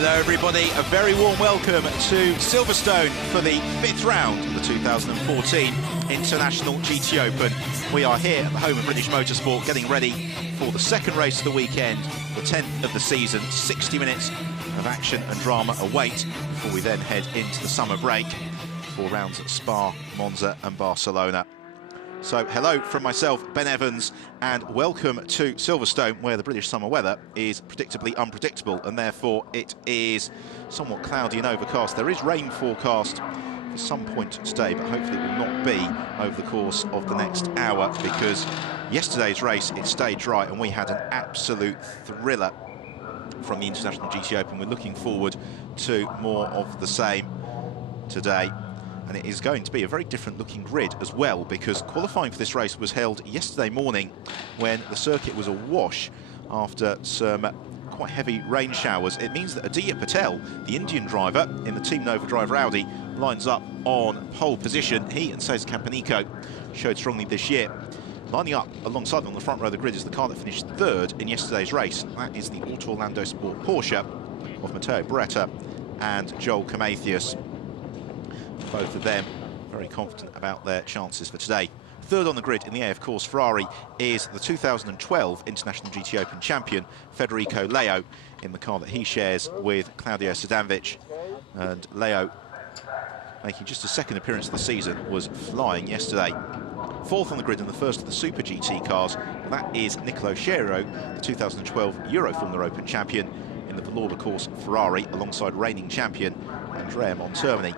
Hello everybody, a very warm welcome to Silverstone for the 5th round of the 2014 International GTOpen. We are here at the home of British Motorsport getting ready for the second race of the weekend, the 10th of the season. 60 minutes of action and drama await before we then head into the summer break. 4 rounds at Spa, Monza and Barcelona. So hello from myself, Ben Evans, and welcome to Silverstone, where the British summer weather is predictably unpredictable, and therefore it is somewhat cloudy and overcast. There is rain forecast for some point today, but hopefully it will not be over the course of the next hour, because yesterday's race, it stayed dry and we had an absolute thriller from the International GTOpen. We're looking forward to more of the same today. And it is going to be a very different looking grid as well, because qualifying for this race was held yesterday morning when the circuit was awash after some quite heavy rain showers. It means that Adiya Patel, the Indian driver in the Team Nova driver Audi, lines up on pole position. He and Cesar Campanico showed strongly this year. Lining up alongside them on the front row of the grid is the car that finished 3rd in yesterday's race. That is the Auto Orlando Sport Porsche of Matteo Beretta and Joel Camathius. Both of them very confident about their chances for today. 3rd on the grid in the AF Course Ferrari is the 2012 International GTOpen champion, Federico Leo, in the car that he shares with Claudio Sadanovic. And Leo, making just his 2nd appearance of the season, was flying yesterday. 4th on the grid in the first of the Super GT cars, that is Nicolo Sciero, the 2012 Euro Formula Open champion in the Vallorba Course Ferrari, alongside reigning champion Andrea Montermini.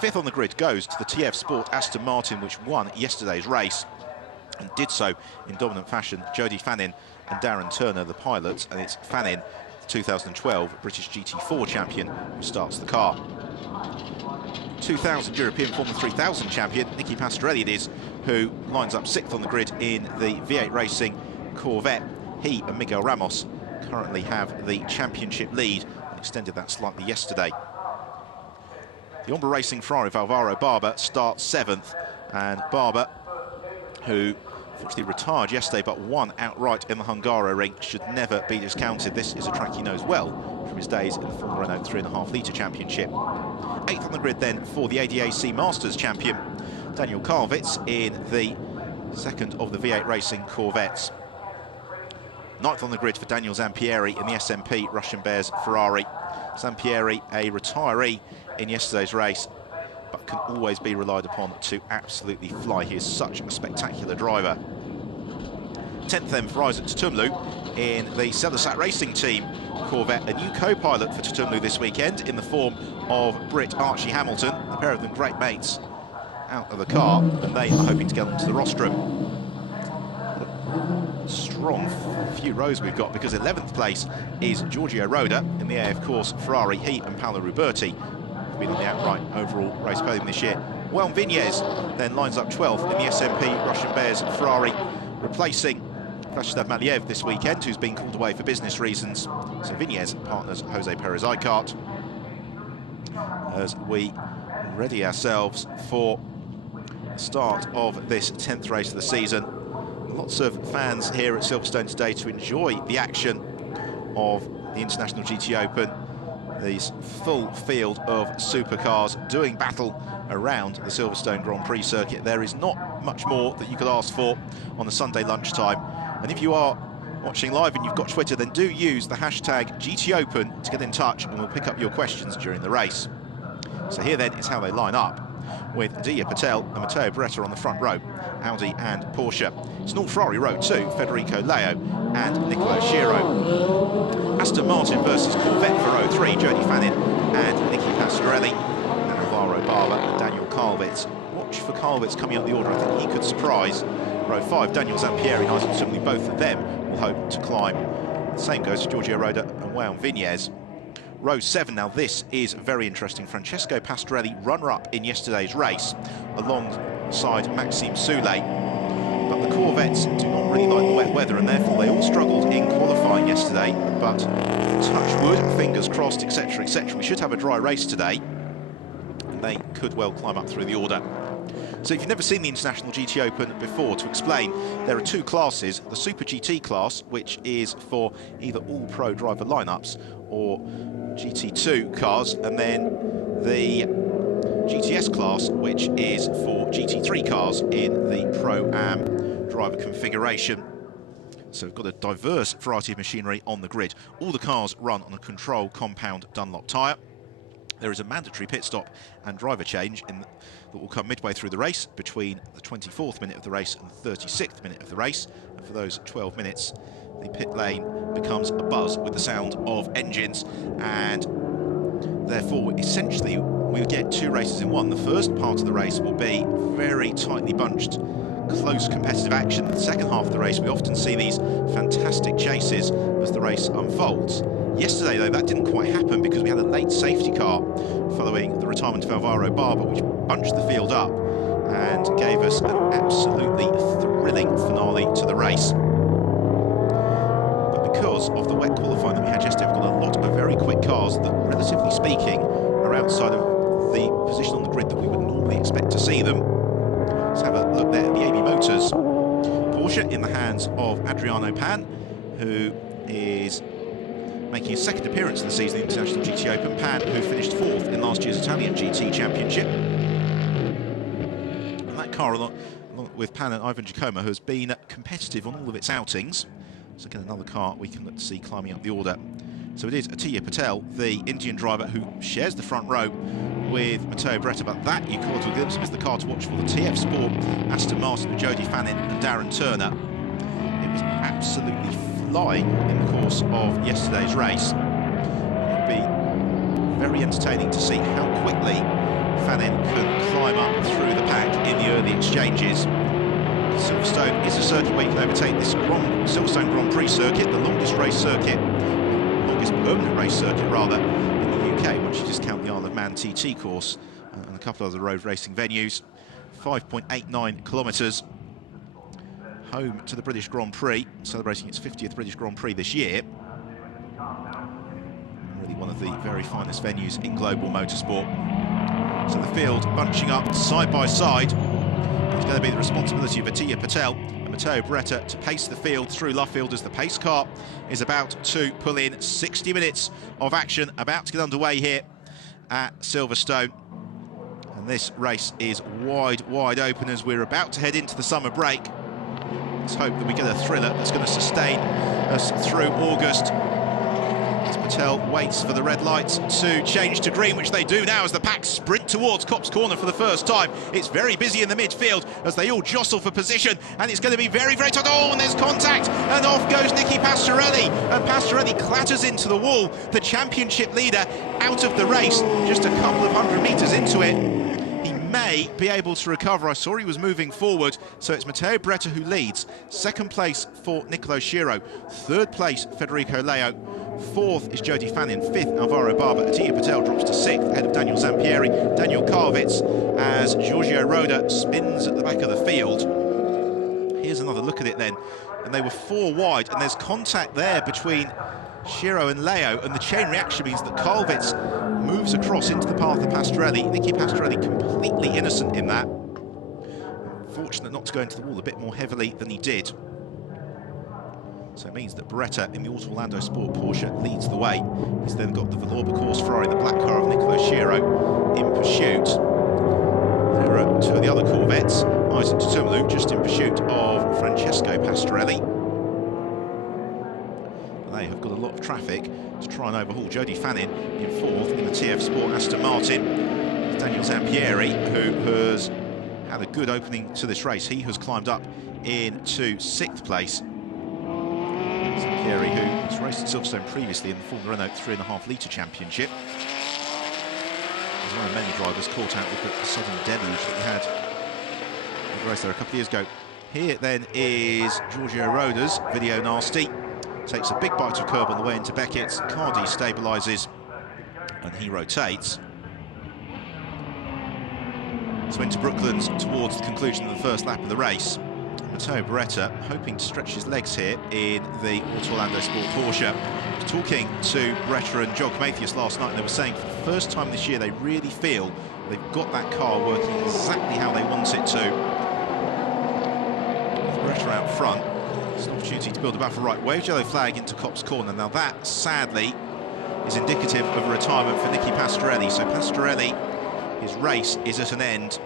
5th on the grid goes to the TF Sport Aston Martin, which won yesterday's race and did so in dominant fashion. Jody Fannin and Darren Turner, the pilots, and it's Fannin, the 2012 British GT4 champion, who starts the car. 2000 European Formula 3000 champion, Nicky Pastorelli it is, who lines up 6th on the grid in the V8 Racing Corvette. He and Miguel Ramos currently have the championship lead and extended that slightly yesterday. The Ombra Racing Ferrari of Alvaro Barber starts 7th, and Barber, who unfortunately retired yesterday but won outright in the Hungaroring, should never be discounted. This is a track he knows well from his days in the Formula Renault 3.5 litre championship. 8th on the grid then for the ADAC Masters champion, Daniel Karlvitz, in the 2nd of the V8 Racing Corvettes. 9th on the grid for Daniel Zampieri in the SMP Russian Bears Ferrari. Zampieri, a retiree in yesterday's race, but can always be relied upon to absolutely fly. He is such a spectacular driver. 10th then for Isaac Tutumlu in the Celersat Racing Team Corvette, a new co-pilot for Tutumlu this weekend in the form of Brit Archie Hamilton. The pair of them great mates out of the car, and they are hoping to get onto the rostrum. Strong few rows we've got, because 11th place is Giorgio Roda in the AF Course Ferrari. He and Paolo Ruberti have been on the outright overall race podium this year. Juan Viñez then lines up 12th in the SMP Russian Bears Ferrari, replacing Vladislav Maliev this weekend, who's been called away for business reasons. So Viñez partners Jose Perez Icart as we ready ourselves for the start of this 10th race of the season. Lots of fans here at Silverstone today to enjoy the action of the International GTOpen. These full field of supercars doing battle around the Silverstone Grand Prix circuit. There is not much more that you could ask for on a Sunday lunchtime. And if you are watching live and you've got Twitter, then do use the hashtag GTOpen to get in touch, and we'll pick up your questions during the race. So here then is how they line up, with Adiya Patel and Matteo Beretta on the front row, Audi and Porsche. It's an all-Ferrari row too, Federico Leo and Nicolo Sciero. Aston Martin versus Corvette for row 3, Jody Fannin and Nicky Pastorelli, and Alvaro Barber and Daniel Karlvitz. Watch for Karlvitz coming up the order. I think he could surprise. Row 5, Daniel Zampieri and Isaac Tutumlu, both of them will hope to climb. The same goes for Giorgio Roda and Juan Viñez. Row 7, now this is very interesting. Francesco Pastorelli, runner-up in yesterday's race, alongside Maxime Soulet. But the Corvettes do not really like the wet weather, and therefore they all struggled in qualifying yesterday. But touch wood, fingers crossed, etc., etc. We should have a dry race today, and they could well climb up through the order. So if you've never seen the International GT Open before, to explain, there are two classes. The Super GT class, which is for either all-pro driver lineups or GT2 cars, and then the GTS class, which is for GT3 cars in the Pro-Am driver configuration. So we've got a diverse variety of machinery on the grid. All the cars run on a control compound Dunlop tyre. There is a mandatory pit stop and driver change that will come midway through the race, between the 24th minute of the race and the 36th minute of the race. And for those 12 minutes, the pit lane becomes abuzz with the sound of engines, and therefore, essentially, we get two races in one. The first part of the race will be very tightly bunched, close competitive action. The second half of the race, we often see these fantastic chases as the race unfolds. Yesterday, though, that didn't quite happen because we had a late safety car following the retirement of Alvaro Barber, which bunched the field up and gave us an absolutely thrilling finale to the race. But because of the wet qualifying that we had yesterday, we've got a lot of very quick cars that, relatively speaking, are outside of the position on the grid that we would normally expect to see them. Let's have a look there at the AB Motors Porsche in the hands of Adriano Pan, who is making his second appearance in the season in the International GT Open. Pan, who finished 4th in last year's Italian GT Championship. And that car, along with Pan and Ivan Giacomo, has been competitive on all of its outings. So again, another car we can look to see climbing up the order. So it is Atiya Patel, the Indian driver, who shares the front row with Matteo Beretta, but that you caught a glimpse of is the car to watch for the TF Sport, Aston Martin with Jody Fannin and Darren Turner. It was absolutely flying in the course of yesterday's race. It'll be very entertaining to see how quickly Fannin can climb up through the pack in the early exchanges. Silverstone is a circuit where you can overtake this Silverstone Grand Prix circuit, the longest race circuit, longest permanent race circuit rather, in the UK, once you discount the Isle of Man TT course and a couple of other road racing venues. 5.89 kilometres. Home to the British Grand Prix, celebrating its 50th British Grand Prix this year. Really one of the very finest venues in global motorsport. So the field bunching up side by side. It's going to be the responsibility of Atiya Patel and Matteo Beretta to pace the field through Luffield as the pace car is about to pull in. 60 minutes of action about to get underway here at Silverstone. And this race is wide open as we're about to head into the summer break. Let's hope that we get a thriller that's going to sustain us through August. As Patel waits for the red lights to change to green, which they do now as the pack sprint towards Copse Corner for the first time. It's very busy in the midfield as they all jostle for position, and it's going to be very tight. Oh, and there's contact, and off goes Nicky Pastorelli, and Pastorelli clatters into the wall. The championship leader out of the race, just a couple of 100 metres into it. May be able to recover. I saw he was moving forward, so it's Matteo Beretta who leads. Second place for Nicolo Schiro. Third place, Federico Leo. Fourth is Jody Fannin. Fifth, Alvaro Barber. Atiya Patel drops to sixth, ahead of Daniel Zampieri. Daniel Karvitz, as Giorgio Roda spins at the back of the field. Here's another look at it then. And they were 4 wide, and there's contact there between Schiro and Leo, and the chain reaction means that Karvitz moves across into the path of Pastorelli. Nicky Pastorelli completely innocent in that. Fortunate not to go into the wall a bit more heavily than he did. So it means that Beretta in the Auto Orlando Sport Porsche leads the way. He's then got the Valour Course Ferrari, the black car of Nicolo Schiro, in pursuit. There are 2 of the other Corvettes, Isaac Tutumulu just in pursuit of Francesco Pastorelli. They have got a lot of traffic to try and overhaul. Jody Fannin in 4th in the TF Sport Aston Martin. Daniel Zampieri, who has had a good opening to this race. He has climbed up into 6th place. Zampieri, who has raced at Silverstone previously in the Formula Renault 3.5 litre Championship. He's one of many drivers caught out with the sudden deluge that we had in the race there a couple of years ago. Here then is Giorgio Roda's Video Nasty. Takes a big bite of curb on the way into Beckett's. Car destabilises and he rotates. So into Brooklands towards the conclusion of the first lap of the race. Matteo Beretta hoping to stretch his legs here in the Auto Orlando Sport Porsche. I was talking to Beretta and Joel Prometheus last night, and they were saying for the first time this year they really feel They've got that car working exactly how they want it to. With Greta out front, it's an opportunity to build a buffer right. Wave yellow flag into Copse Corner. Now that, sadly, is indicative of a retirement for Nicky Pastorelli. So Pastorelli, his race is at an end.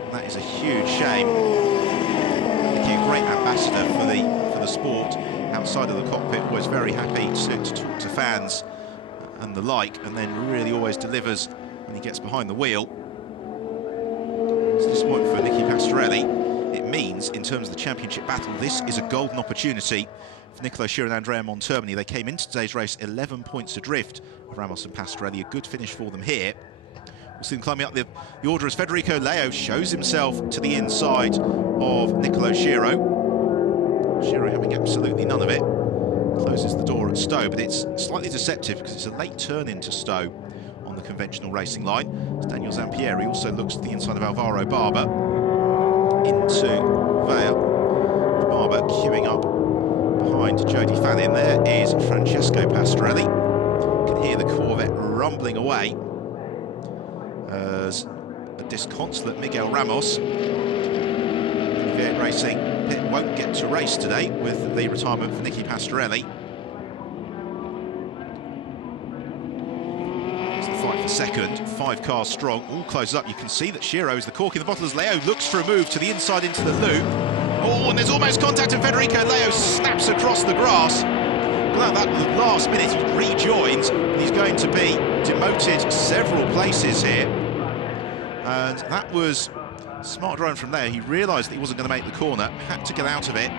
And that is a huge shame. Nicky, a great ambassador for the sport. Outside of the cockpit, always very happy to talk to fans and the like, and then really always delivers when he gets behind the wheel. It's a disappointment for Nicky Pastorelli. It means, in terms of the championship battle, this is a golden opportunity for Nicolo Schira and Andrea Montermini. They came into today's race 11 points adrift of Ramos and Pastorelli. A good finish for them here. We'll see them climbing up the order as Federico Leo shows himself to the inside of Nicolo Schira. Schira having absolutely none of it. Closes the door at Stowe, but it's slightly deceptive because it's a late turn into Stowe on the conventional racing line. As Daniel Zampieri also looks to the inside of Alvaro Barber into Vale. Barber queuing up behind Jody Fannin. There is Francesco Pastorelli. You can hear the Corvette rumbling away as a disconsolate Miguel Ramos. V8 Racing pit won't get to race today with the retirement for Nicky Pastorelli. It's the fight for second, 5 cars strong, all closes up. You can see that Schira is the cork in the bottle as Leo looks for a move to the inside into the loop. Oh, and there's almost contact, and Federico Leo snaps across the grass. Well, that last minute he rejoins, and he's going to be demoted several places here. And that was smart driving from there. He realised that he wasn't going to make the corner, had to get out of it.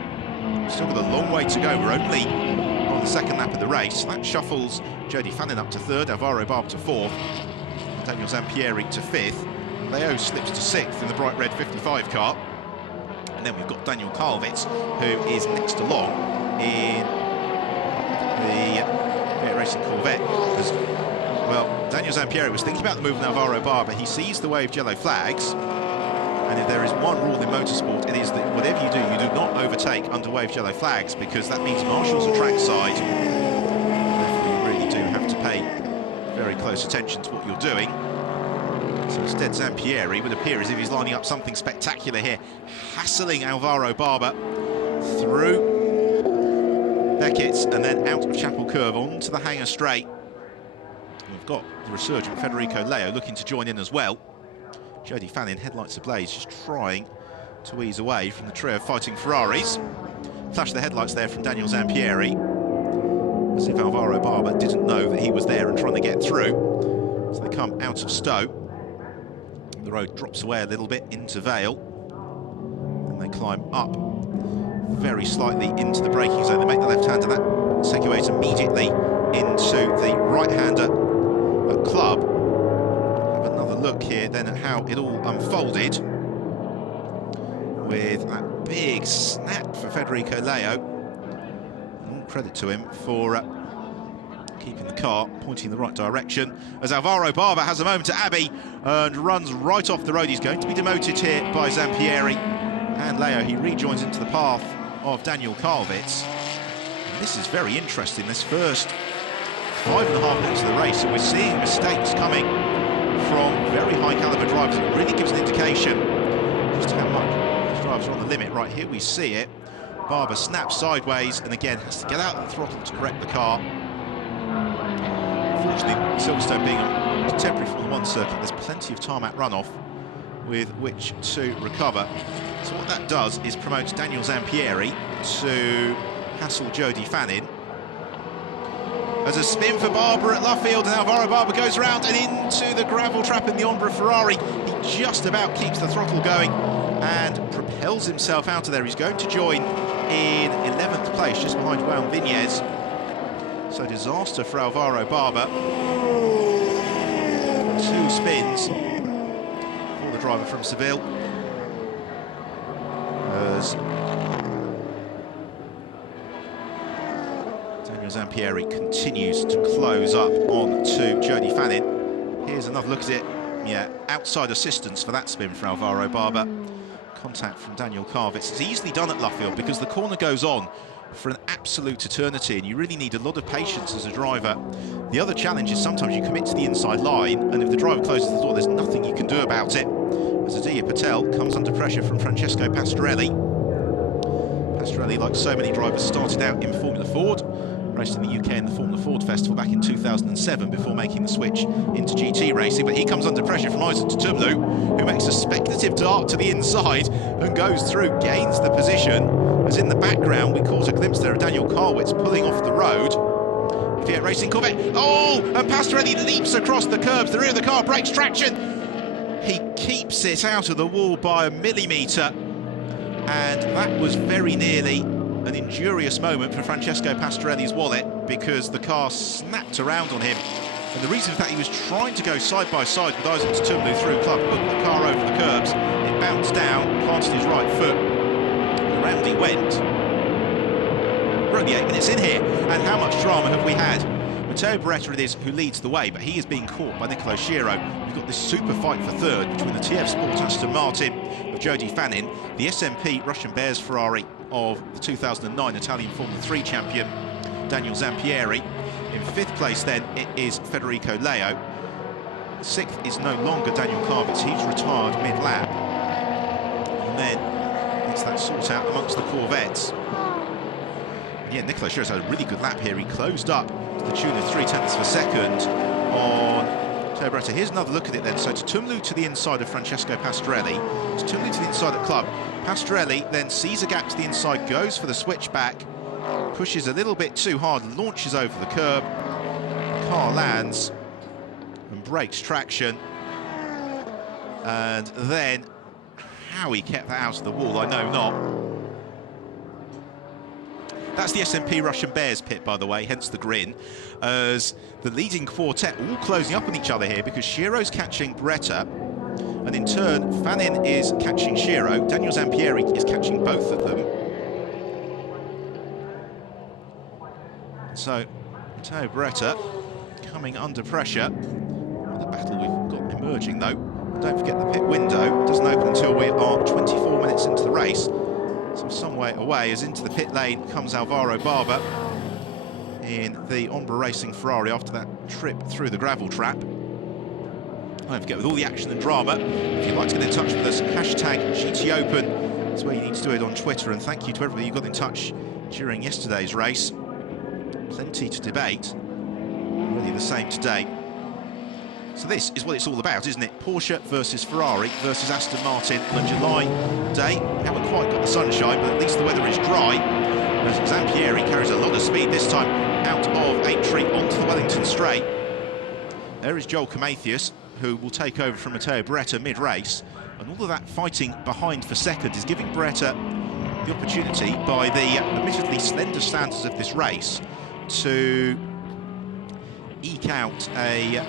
Still got a long way to go. We're only on the second lap of the race. That shuffles Jody Fannin up to third, Alvaro Barber to fourth, Daniel Zampieri to fifth. Leo slips to sixth in the bright red 55 car. And then we've got Daniel Kalvitz, who is next along in the V8 Racing Corvette. Well, Daniel Zampieri was thinking about the move of Alvaro Barber. He sees the waved yellow flags. And if there is one rule in motorsport, it is that whatever you do not overtake under waved yellow flags, because that means marshals are trackside. Therefore, you really do have to pay very close attention to what you're doing. So instead, Zampieri would appear as if he's lining up something spectacular here, hassling Alvaro Barber through Beckett's and then out of Chapel Curve onto the Hangar Straight. And we've got the resurgent Federico Leo looking to join in as well. Jody Fannin, headlights ablaze, just trying to ease away from the trio of fighting Ferraris. Flash the headlights there from Daniel Zampieri, as if Alvaro Barber didn't know that he was there and trying to get through. So they come out of Stowe. The road drops away a little bit into Vale, and they climb up very slightly into the braking zone. They make the left-hander, that segues immediately into the right-hander at Club. Look here then at how it all unfolded with that big snap for Federico Leo. All credit to him for keeping the car pointing in the right direction, as Alvaro Barber has a moment at Abbey and runs right off the road. He's going to be demoted here by Zampieri, and Leo, he rejoins into the path of Daniel Kalvitz. And this is very interesting, this first 5.5 minutes of the race, and we're seeing mistakes coming from very high caliber drivers. It really gives an indication just how much these drivers are on the limit. Right here we see it. Barber snaps sideways and again has to get out of the throttle to correct the car. Unfortunately, Silverstone being a contemporary Formula 1 circuit, there's plenty of tarmac runoff with which to recover. So what that does is promotes Daniel Zampieri to hassle Jody Fannin. There's a spin for Barber at Luffield, and Alvaro Barber goes around and into the gravel trap in the Ombra Ferrari. He just about keeps the throttle going and propels himself out of there. He's going to join in 11th place, just behind Juan Viñez. So disaster for Alvaro Barber. 2 spins for the driver from Seville. As Zampieri continues to close up on to Jody Fannin. Here's another look at it. Yeah, outside assistance for that spin for Alvaro Barber. Contact from Daniel Kalvitz. It's easily done at Luffield because the corner goes on for an absolute eternity, and you really need a lot of patience as a driver. The other challenge is sometimes you commit to the inside line, and if the driver closes the door, there's nothing you can do about it. As Adiya Patel comes under pressure from Francesco Pastorelli. Pastorelli, like so many drivers, started out in Formula Ford, raced in the UK in the Formula Ford Festival back in 2007 before making the switch into GT racing. But he comes under pressure from Isaac Tutumlu, who makes a speculative dart to the inside and goes through, gains the position. As in the background, we caught a glimpse there of Daniel Karwitz pulling off the road. Fiat Racing Corvette. Oh, and Pastorelli leaps across the curbs. The rear of the car breaks traction. He keeps it out of the wall by a millimetre. And that was very nearly an injurious moment for Francesco Pastorelli's wallet, because the car snapped around on him. And the reason for that, he was trying to go side by side with Isaac Tutumlu through club, hooked the car over the curbs. It bounced down, planted his right foot. Around he went. We're only 8 minutes in here, and how much drama have we had? Matteo Beretta it is who leads the way, but he is being caught by Nicolo Schiro. We've got this super fight for third between the TF Sport Aston Martin of Jody Fannin, the SMP Russian Bears Ferrari of the 2009 Italian Formula 3 champion Daniel Zampieri. In fifth place then it is Federico Leo. Sixth is no longer Daniel Karwitz, he's retired mid-lap. And then it's that sort out amongst the Corvettes. Yeah, Nicolo Schiro had a really good lap here. He closed up to the tune of 0.3 of a second on Matteo Beretta. Here's another look at it then. So Tutumlu to the inside of Francesco Pastorelli. Tutumlu to the inside at club. Pastorelli then sees a gap to the inside, goes for the switchback, pushes a little bit too hard, launches over the curb. The car lands and breaks traction. And then how he kept that out of the wall, I know not. That's the SMP Russian Bears pit, by the way, hence the grin, as the leading quartet all closing up on each other here, because Schiro's catching Beretta, and in turn, Fannin is catching Schiro. Daniel Zampieri is catching both of them. So, Matteo Beretta coming under pressure. What a battle we've got emerging, though. And don't forget the pit window doesn't open until we are 24 minutes into the race. So some way away, as into the pit lane comes Alvaro Barber in the Ombra Racing Ferrari after that trip through the gravel trap. Don't forget, with all the action and drama, if you'd like to get in touch with us, hashtag GTOpen. That's where you need to do it on Twitter. And thank you to everybody who got in touch during yesterday's race. Plenty to debate. Really the same today. So this is what it's all about, isn't it? Porsche versus Ferrari versus Aston Martin on a July day. We haven't quite got the sunshine, but at least the weather is dry. As Zampieri carries a lot of speed this time out of Aintree onto the Wellington Straight. There is Joel Comathius, who will take over from Matteo Beretta mid-race. And all of that fighting behind for second is giving Beretta the opportunity, by the admittedly slender standards of this race, to eke out a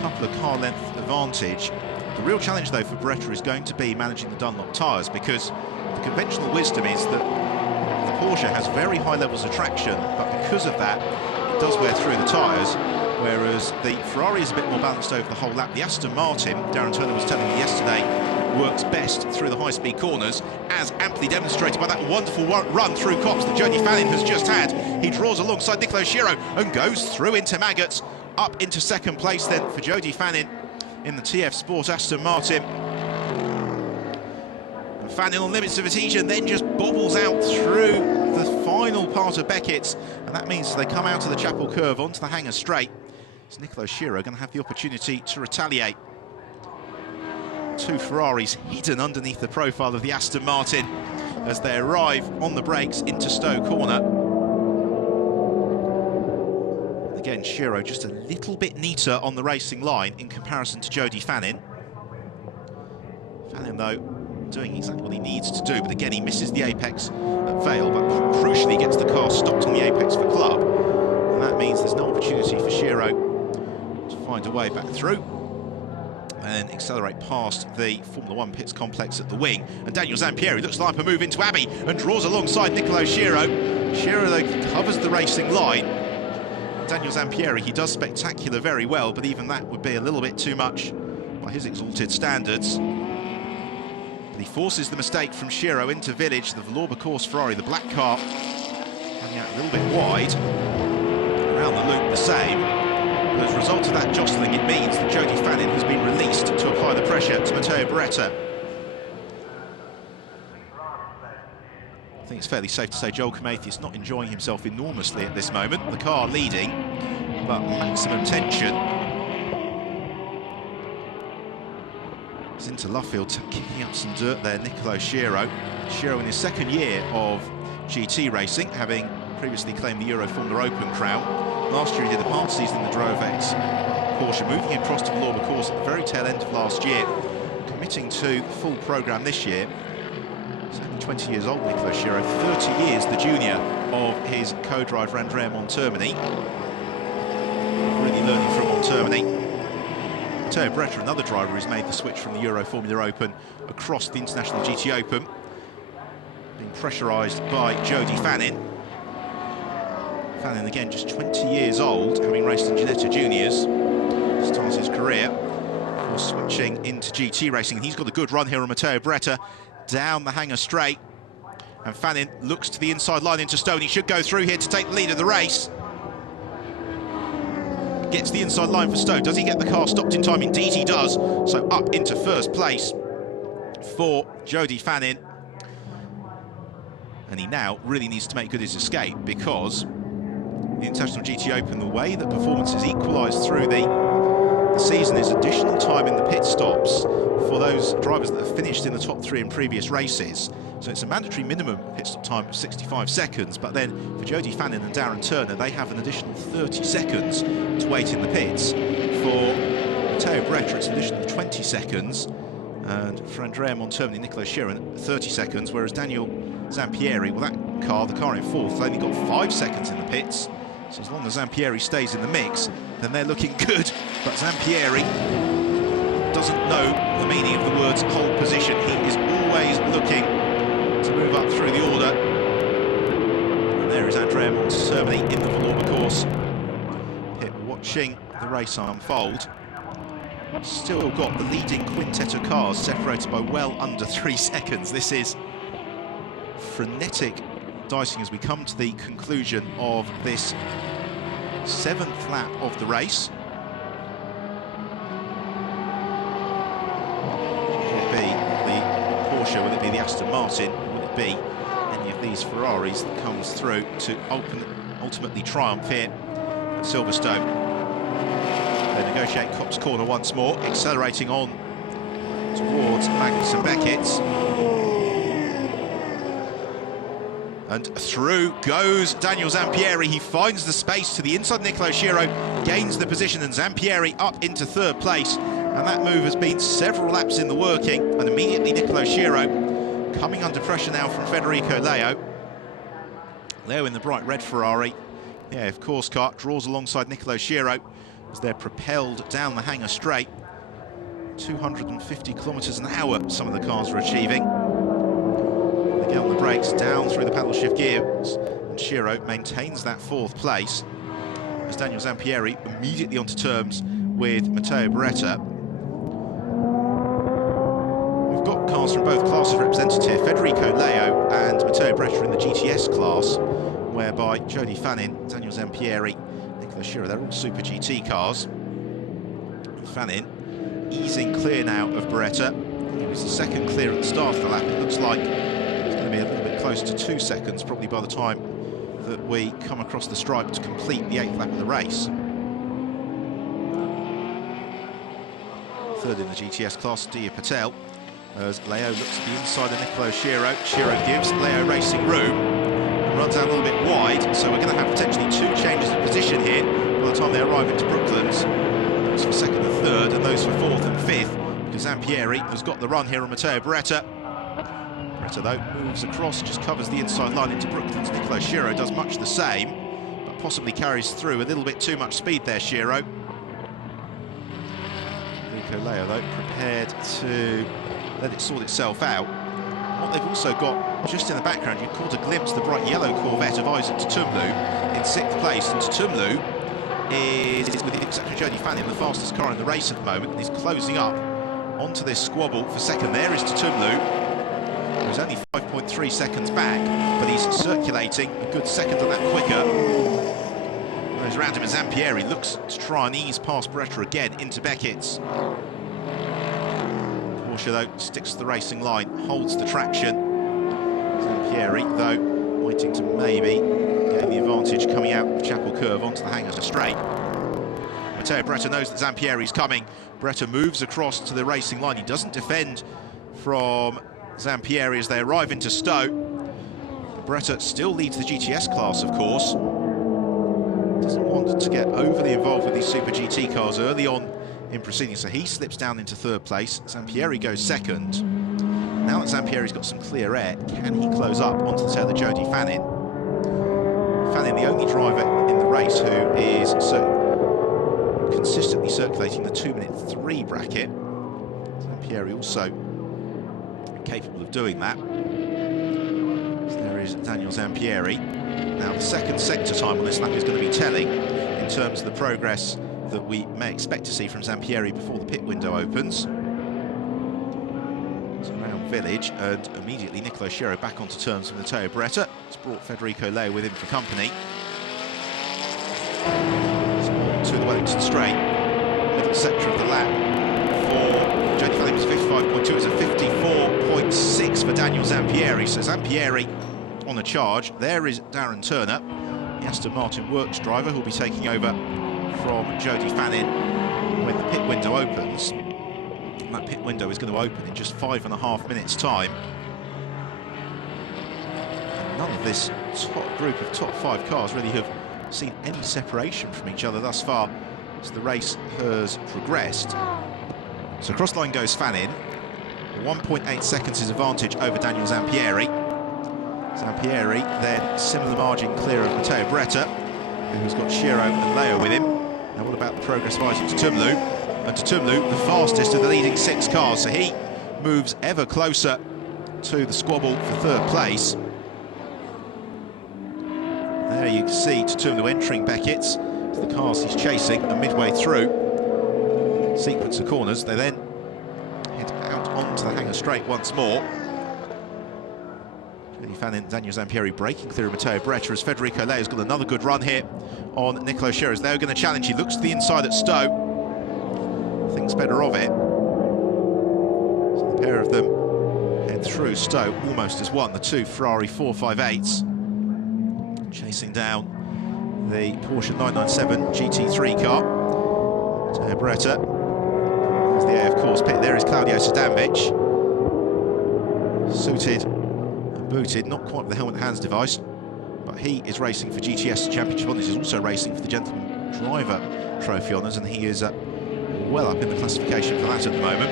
couple of car length advantage. The real challenge though for Beretta is going to be managing the Dunlop tyres, because the conventional wisdom is that the Porsche has very high levels of traction, but because of that it does wear through the tyres, whereas the Ferrari is a bit more balanced over the whole lap. The Aston Martin, Darren Turner was telling me yesterday, works best through the high-speed corners, as amply demonstrated by that wonderful run through Copse that Jody Fannin has just had. He draws alongside Nicolo Schiro and goes through into Maggots. Up into second place then for Jody Fannin in the TF Sport Aston Martin. And Fannin on limits of adhesion, then just bobbles out through the final part of Beckett's, and that means they come out of the Chapel Curve onto the Hangar Straight. It's Nicolo Schiro going to have the opportunity to retaliate. Two Ferraris hidden underneath the profile of the Aston Martin as they arrive on the brakes into Stowe Corner. Again, Schiro just a little bit neater on the racing line in comparison to Jody Fannin. Fannin, though, doing exactly what he needs to do, but again, he misses the apex at Vale, but crucially gets the car stopped on the apex for club. And that means there's no opportunity for Schiro to find a way back through and accelerate past the Formula 1 pits complex at the wing. And Daniel Zampieri looks like a move into Abbey and draws alongside Nicolo Schiro. Schiro, though, covers the racing line. Daniel Zampieri, he does spectacular very well, but even that would be a little bit too much by his exalted standards. But he forces the mistake from Schiro into Village, the Valour course Ferrari, the black car, coming out a little bit wide. Around the loop the same. But as a result of that jostling, it means that Jody Fannin has been released to apply the pressure to Matteo Beretta. I think it's fairly safe to say Joel Comethi is not enjoying himself enormously at this moment. The car leading, but maximum tension. He's into Luffield, kicking up some dirt there, Nicolo Schiro. Schiro in his second year of GT racing, having previously claimed the Euro Formula Open crown. Last year he did the part season in the Drovex Porsche, moving across to Vallorba course at the very tail end of last year, committing to the full programme this year. He's only 20 years old, Nicolo Schiro, 30 years the junior of his co-driver Andrea Montermini. Really learning from Montermini. Matteo Beretta, another driver who's made the switch from the Euro Formula Open across the International GTOpen, being pressurised by Jody Fannin. Fannin, again, just 20 years old, having raced in Ginetta Juniors, starts his career before switching into GT racing. And he's got a good run here on Matteo Beretta, down the hanger straight. And Fannin looks to the inside line into Stone. He should go through here to take the lead of the race. Gets the inside line for Stone. Does he get the car stopped in time? Indeed he does. So up into first place for Jody Fannin. And he now really needs to make good his escape, because the International GTOpen, the way that performance is equalised through the season is additional time in the pit stops for those drivers that have finished in the top three in previous races. So it's a mandatory minimum pit stop time of 65 seconds, but then for Jody Fannin and Darren Turner, they have an additional 30 seconds to wait in the pits. For Matteo Beretta, it's an additional 20 seconds, and for Andrea Montermini, Nicolo Schiro, 30 seconds, whereas Daniel Zampieri, well, that car, the car in fourth, only got 5 seconds in the pits. So as long as Zampieri stays in the mix, then they're looking good. But Zampieri doesn't know the meaning of the words hold position. He is always looking to move up through the order. And there is Andrea Montermini in the Vallorba course, here watching the race unfold. Still got the leading quintet of cars separated by well under 3 seconds. This is frenetic dicing as we come to the conclusion of this 7th lap of the race. Will it be the Porsche, will it be the Aston Martin, will it be any of these Ferraris that comes through to ultimately triumph here at Silverstone? They negotiate Copse Corner once more, accelerating on towards Magnus and Beckett's. And through goes Daniel Zampieri. He finds the space to the inside. Nicolo Schiro gains the position, and Zampieri up into 3rd place. And that move has been several laps in the working. And immediately Nicolo Schiro coming under pressure now from Federico Leo. Leo in the bright red Ferrari. Yeah, of course, car draws alongside Nicolo Schiro as they're propelled down the hanger straight. 250 kilometres an hour some of the cars are achieving. Get on the brakes, down through the paddle shift gears, and Schiro maintains that 4th place as Daniel Zampieri immediately onto terms with Matteo Beretta. We've got cars from both classes represented here. Federico Leo and Matteo Beretta in the GTS class, whereby Jody Fannin, Daniel Zampieri, Nicolo Schiro, they're all Super GT cars. Fannin easing clear now of Beretta. He was the 2nd clear at the start of the lap. It looks like be a little bit close to 2 seconds, probably by the time that we come across the stripe to complete the 8th lap of the race. 3rd in the GTS class, Dia Patel, as Leo looks at the inside of Nicolo Schiro. Schiro gives Leo racing room, runs out a little bit wide, so we're going to have potentially 2 changes of position here by the time they arrive into Brooklands. Those for 2nd and 3rd, and those for 4th and 5th, because Zampieri has got the run here on Matteo Beretta. Beretta, though, moves across, just covers the inside line into Brooklands. Nicolo Schiro does much the same, but possibly carries through a little bit too much speed there, Schiro. Federico Leo, though, prepared to let it sort itself out. What they've also got just in the background, you caught a glimpse of the bright yellow Corvette of Isaac Tutumlu in 6th place, and Tutumlu is, with the exception of Jody Fannin, the fastest car in the race at the moment, and he's closing up onto this squabble for 2nd. There is Tutumlu, who's only 5 5.3 seconds back, but he's circulating a good second on that quicker. Goes around him as Zampieri looks to try and ease past Beretta again into Beckett's. Porsche, though, sticks to the racing line, holds the traction. Zampieri, though, waiting to maybe gain the advantage coming out of Chapel Curve onto the Hangers straight. Matteo Beretta knows that Zampieri's coming. Beretta moves across to the racing line. He doesn't defend from Zampieri as they arrive into Stowe. Beretta still leads the GTS class, of course. Doesn't want to get overly involved with these Super GT cars early on in proceedings, so he slips down into third place. Zampieri goes second. Now that Zampieri's got some clear air, can he close up onto the tail of Jody Fannin? Fannin, the only driver in the race who is consistently circulating the 2:03 bracket. Zampieri also capable of doing that. So there is Daniel Zampieri. Now the second sector time on this lap is going to be telling in terms of the progress that we may expect to see from Zampieri before the pit window opens. It's around Village, and immediately Nicolo Sciero back onto terms with Matteo Beretta. It's brought Federico Leo with him for company. To the Wellington straight, middle sector of the lap for Jody Fannin was 55.2. It's a 54.6 for Daniel Zampieri. So Zampieri on the charge. There is Darren Turner, the Aston Martin Works driver, who'll be taking over from Jody Fannin when the pit window opens. And that pit window is going to open in just 5.5 minutes' time. And none of this top group of top 5 cars really have seen any separation from each other thus far as the race has progressed. So across the line goes Fannin. 1.8 seconds his advantage over Daniel Zampieri. Zampieri then similar margin clear of Matteo Beretta, who's got Sciero and Leo with him. Now what about the progress of Isaac Tutumlu? And Tutumlu, the fastest of the leading 6 cars, so he moves ever closer to the squabble for third place. There you can see Tutumlu entering Beckett's. The cars he's chasing are midway through sequence of corners. They then head out onto the Hanger straight once more. Jody Fannin, Daniel Zampieri breaking clear of Matteo Beretta as Federico Leo's got another good run here on Nicolo Sciero. They're going to challenge. He looks to the inside at Stowe. Thinks better of it. So the pair of them head through Stowe almost as one. The two Ferrari 458s chasing down the Porsche 997 GT3 car. Matteo Beretta. There's the AF course pit. There is Claudio Sadanovic. Suited and booted, not quite with the helmet hands device, but he is racing for GTS Championship Honours. He's also racing for the Gentleman Driver Trophy Honours, and he is well up in the classification for that at the moment.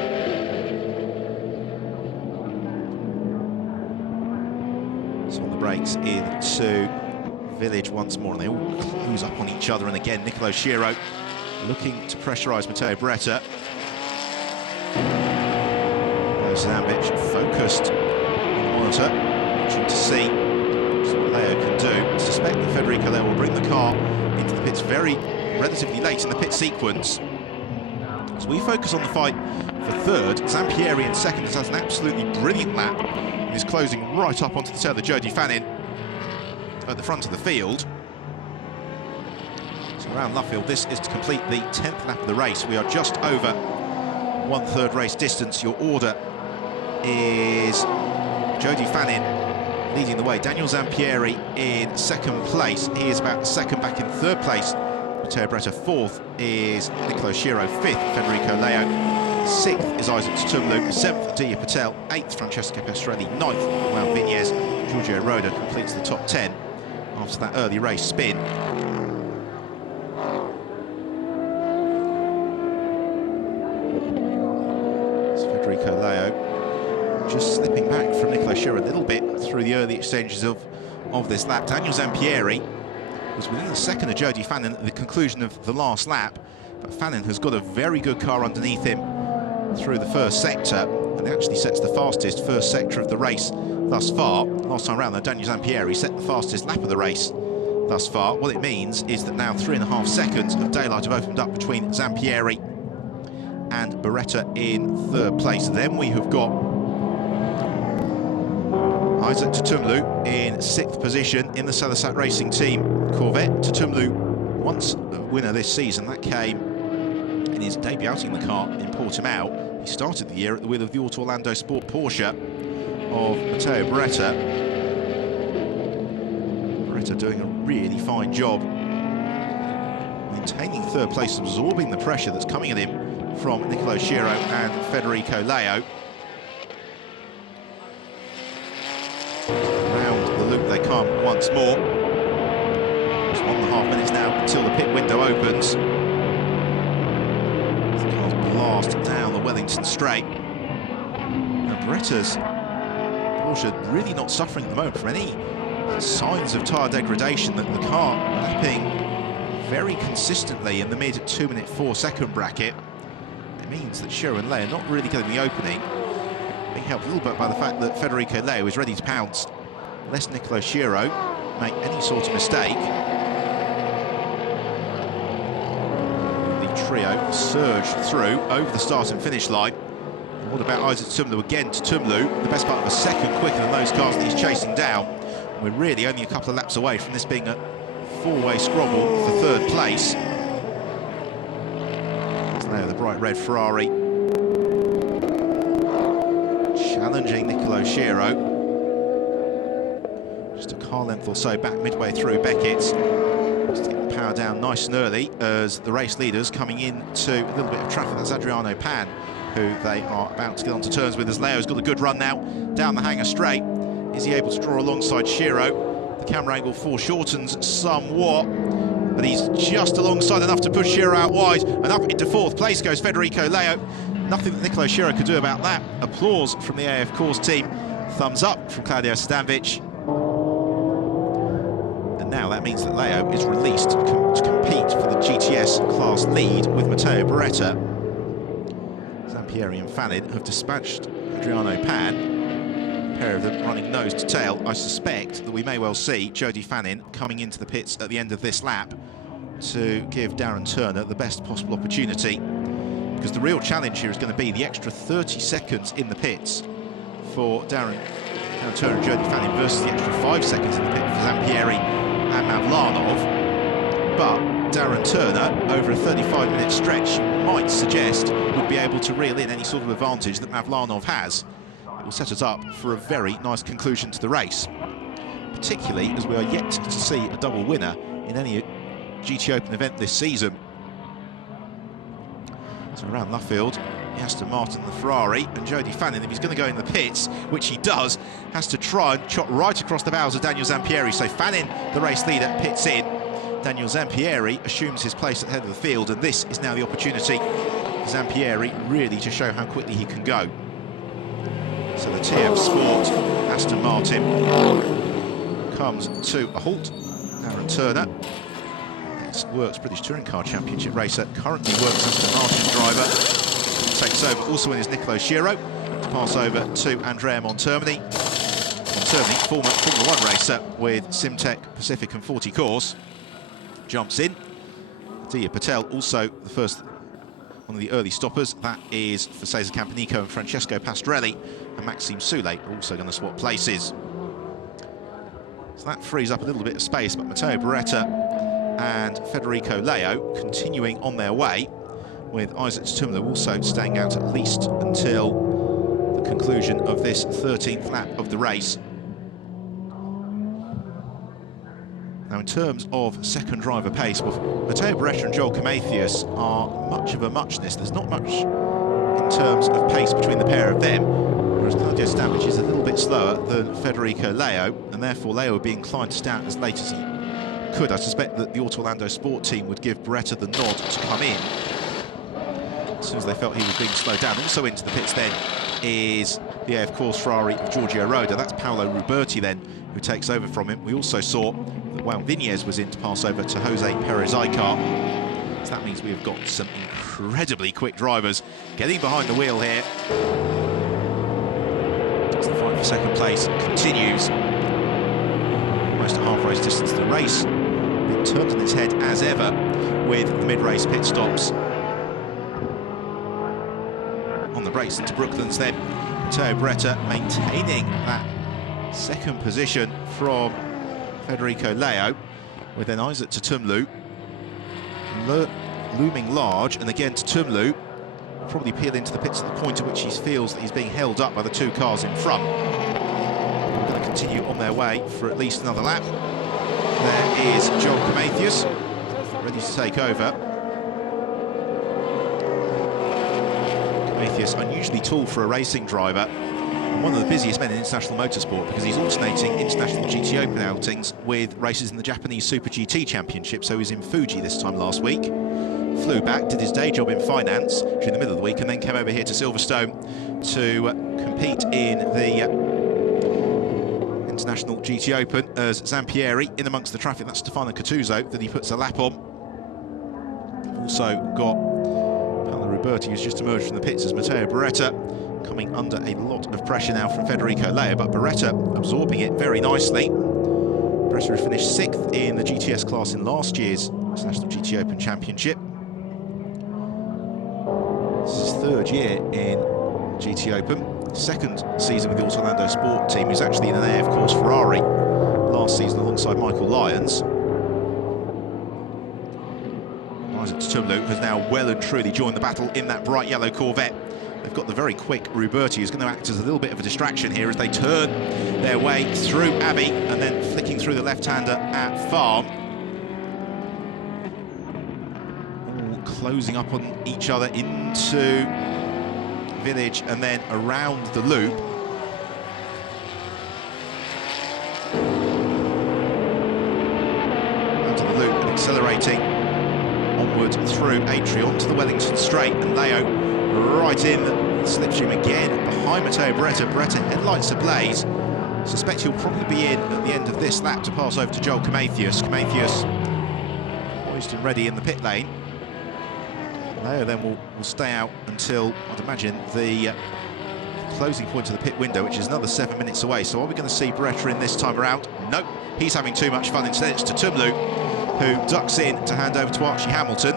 So on the brakes into Village once more, and they all close up on each other, and again Nicolo Sciero looking to pressurise Matteo Beretta. Sadanovic focused on the monitor, watching to see what Leo can do. I suspect that Federico Leo will bring the car into the pits relatively late in the pit sequence. As we focus on the fight for third, Zampieri in second has had an absolutely brilliant lap and is closing right up onto the tail of Jody Fannin at the front of the field. So around Luffield, this is to complete the 10th lap of the race. We are just over 1/3 race distance. Your order is Jody Fannin leading the way. Daniel Zampieri in second place. He is about a second back in third place. Matteo Beretta fourth is Nicolo Sciero, fifth Federico Leo, sixth is Isaac Tutumlu, seventh Dia Patel, eighth Francesco Pestrelli, ninth Joao Vinez. Giorgio Roda completes the top 10 after that early race spin. Federico Leo just slipping back from Nicolo Sciero a little bit through the early exchanges of this lap. Daniel Zampieri was within a second of Jody Fannin at the conclusion of the last lap, but Fannin has got a very good car underneath him through the first sector, and actually sets the fastest first sector of the race thus far. Last time round, though, Daniel Zampieri set the fastest lap of the race thus far. What it means is that now 3.5 seconds of daylight have opened up between Zampieri and Beretta in third place. Then we have got Isaac Tutumlu in 6th position in the Selasat Racing Team Corvette. Tutumlu, once a winner this season, that came in his debut outing in the car in Portimao. He started the year at the wheel of the Auto Orlando Sport Porsche of Matteo Beretta. Beretta doing a really fine job maintaining 3rd place, absorbing the pressure that's coming at him from Nicolo Schiro and Federico Leo. Round the loop they come once more. It's 1.5 minutes now until the pit window opens. The cars blast down the Wellington Straight. And Beretta's Porsche really not suffering at the moment from any signs of tyre degradation. That the car lapping very consistently in the mid 2-minute 4-second bracket. It means that Schiro and Leo are not really getting the opening. Being helped a little bit by the fact that Federico Leo is ready to pounce, lest Nicolo Schiro make any sort of mistake. The trio surge through over the start and finish line. And what about Isaac Tutumlu again? Tutumlu, the best part of a second quicker than those cars that he's chasing down. We're really only a couple of laps away from this being a 4-way squabble for 3rd place. Leo, the bright red Ferrari, challenging Nicolo Schiro. Just a car length or so back midway through Beckett's. Just to get the power down nice and early as the race leaders coming into a little bit of traffic. That's Adriano Pan, who they are about to get onto terms with, as Leo's got a good run now down the hangar straight. Is he able to draw alongside Schiro? The camera angle foreshortens somewhat, but he's just alongside enough to push Schiro out wide, and up into 4th place goes Federico Leo. Nothing that Nicolo Schiro could do about that. Applause from the AF Course team. Thumbs up from Claudio Stanvic. And now that means that Leo is released to compete for the GTS class lead with Matteo Beretta. Zampieri and Fanin have dispatched Adriano Pan. A pair of them running nose to tail. I suspect that we may well see Jody Fanin coming into the pits at the end of this lap to give Darren Turner the best possible opportunity. Because the real challenge here is going to be the extra 30 seconds in the pits for Darren Turner and Jody Fannin versus the extra 5 seconds in the pit for Zampieri and Mavlanov. But Darren Turner, over a 35-minute stretch, you might suggest would be able to reel in any sort of advantage that Mavlanov has. It will set us up for a very nice conclusion to the race, particularly as we are yet to see a double winner in any GTOpen event this season. So around Luffield, Aston Martin, the Ferrari, and Jody Fannin, if he's going to go in the pits, which he does, has to try and chop right across the bows of Daniel Zampieri. So Fannin, the race leader, pits in. Daniel Zampieri assumes his place at the head of the field, and this is now the opportunity for Zampieri really to show how quickly he can go. So the TF Sport Aston Martin comes to a halt. Darren Turner, ex-Works British Touring Car Championship racer, currently Works Aston Martin driver, takes over also in his Nicolo Schiro to pass over to Andrea Montermini. Montermini, former Formula 1 racer with Simtech, Pacific and 40 Course, jumps in. Dia Patel, also the first, one of the early stoppers. That is for Cesar Campanico and Francesco Pastorelli, and Maxime Soule are also going to swap places. So that frees up a little bit of space, but Matteo Beretta and Federico Leo continuing on their way, with Isaac Tutumlu also staying out at least until the conclusion of this 13th lap of the race. Now, in terms of second driver pace, well, Matteo Beretta and Joel Camathias are much of a muchness. There's not much in terms of pace between the pair of them, whereas Claudio Stanvic is a little bit slower than Federico Leo, and therefore Leo would be inclined to start as late as he could. I suspect that the Auto Orlando Sport team would give Beretta the nod to come in as soon as they felt he was being slowed down. Also into the pits then is the AF Course Ferrari of Giorgio Roda. That's Paolo Ruberti then, who takes over from him. We also saw that Juan Vinez was in to pass over to Jose Perez Icar. So that means we have got some incredibly quick drivers getting behind the wheel here. As the fight for second place continues. Almost a half race distance to the race. It turns on its head as ever with the mid-race pit stops. On the brakes into Brooklands then, Matteo Beretta maintaining that Second position from Federico Leo, with then Isaac Tutumlu looming large, and again Tutumlu probably peel into the pits at the point at which he feels that he's being held up by the two cars in front. They're going to continue on their way for at least another lap. There is Joel Prometheus, ready to take over. Prometheus, unusually tall for a racing driver, and one of the busiest men in international motorsport, because he's alternating international GTOpen outings with races in the Japanese Super GT Championship. So he was in Fuji this time last week, flew back, did his day job in finance during the middle of the week, and then came over here to Silverstone to compete in the International GTOpen as Zampieri. In amongst the traffic, that's Stefano Catuzzo that he puts a lap on. Also got Paolo Roberti, who's just emerged from the pits, as Matteo Beretta coming under a lot of pressure now from Federico Leo, but Beretta absorbing it very nicely. Beretta finished 6th in the GTS class in last year's International GTOpen Championship. This is his 3rd year in GTOpen. Second season with the Orlando Sport team. He was actually in an AF Course Ferrari last season alongside Michael Lyons. Isaac Tutumlu has now well and truly joined the battle in that bright yellow Corvette. They've got the very quick Ruberti, who's going to act as a little bit of a distraction here as they turn their way through Abbey and then flicking through the left-hander at Farm. All closing up on each other into Village and then around the loop. Out of the loop and accelerating onward through Atria onto the Wellington Straight, and Leo right in the slipstream again behind Matteo Beretta. Beretta headlights ablaze. Suspect he'll probably be in at the end of this lap to pass over to Joel Prometheus. Prometheus poised and ready in the pit lane. Leo then will stay out until, I'd imagine, the closing point of the pit window, which is another 7 minutes away. So are we going to see Beretta in this time around? Nope, he's having too much fun. Instead it's Tutumlu who ducks in to hand over to Archie Hamilton.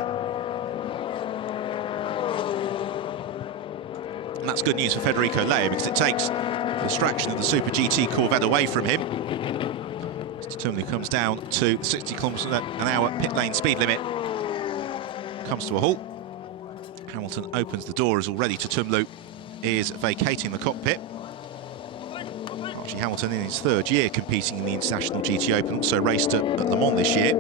And that's good news for Federico Leo, because it takes the distraction of the Super GT Corvette away from him. Tutumlu comes down to the 60 km/h pit lane speed limit, comes to a halt. Hamilton opens the door as already Tutumlu is vacating the cockpit. Archie Hamilton in his 3rd year competing in the International GTOpen, also raced at Le Mans this year.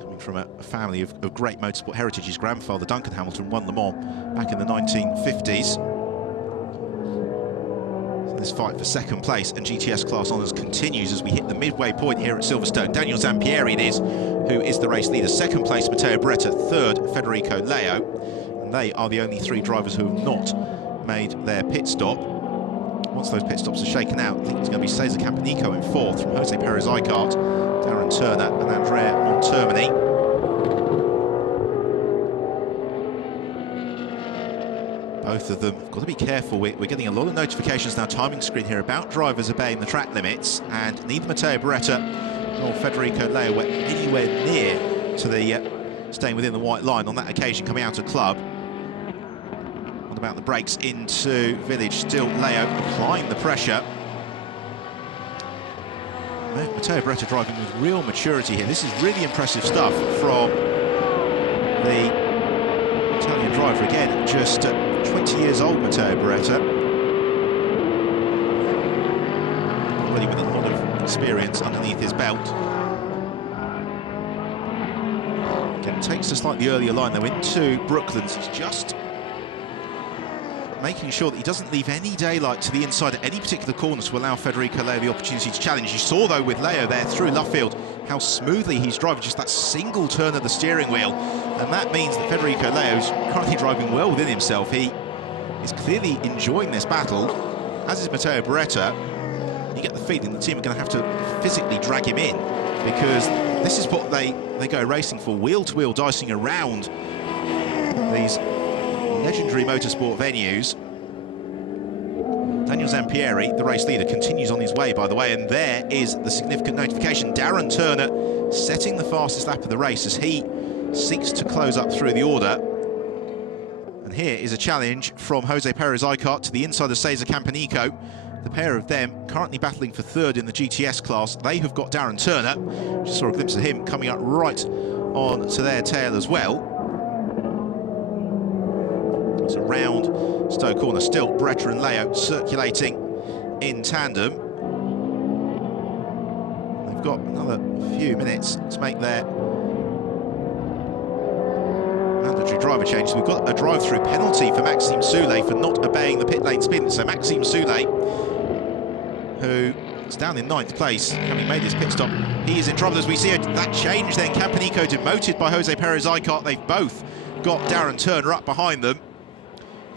Coming from a family of great motorsport heritage, his grandfather Duncan Hamilton won Le Mans back in the 1950s. So this fight for 2nd place and GTS class honours continues as we hit the midway point here at Silverstone. Daniel Zampieri it is who is the race leader. 2nd place Matteo Beretta, 3rd Federico Leo, and they are the only 3 drivers who have not made their pit stop. Once those pit stops are shaken out, I think it's going to be Cesar Campanico in 4th from Jose Perez Icart, Darren Turner and Andrea Montermini. Both of them have got to be careful. We're getting a lot of notifications now, timing screen here, about drivers obeying the track limits, and neither Matteo Beretta nor Federico Leo were anywhere near to the staying within the white line on that occasion, coming out of club. What about the brakes into Village? Still Leo applying the pressure. Matteo Beretta driving with real maturity here. This is really impressive stuff from the Italian driver. Again, just 20 years old, Matteo Beretta. Already with a lot of experience underneath his belt. Again, takes a slightly earlier line though into Brooklands. He's just making sure that he doesn't leave any daylight to the inside at any particular corner to allow Federico Leo the opportunity to challenge. You saw though with Leo there through Luffield how smoothly he's driving, just that single turn of the steering wheel, and that means that Federico Leo is currently driving well within himself. He is clearly enjoying this battle, as is Matteo Beretta. You get the feeling the team are going to have to physically drag him in, because this is what they go racing for, wheel-to-wheel dicing around these legendary motorsport venues. Daniel Zampieri, the race leader, continues on his way, by the way, and there is the significant notification. Darren Turner setting the fastest lap of the race as he seeks to close up through the order. And here is a challenge from Jose Perez Icart to the inside of Cesar Campanico. The pair of them currently battling for third in the GTS class. They have got Darren Turner. Just saw a glimpse of him coming up right on to their tail as well. It's around Stowe corner still. Bretta and Leo circulating in tandem. They've got another few minutes to make their mandatory driver changes. We've got a drive-through penalty for Maxime Soulé for not obeying the pit lane spin. So Maxime Soulé, who is down in 9th place, having made his pit stop, he is in trouble as we see that change then. Campanico demoted by Jose Perez-Icart. They've both got Darren Turner up behind them.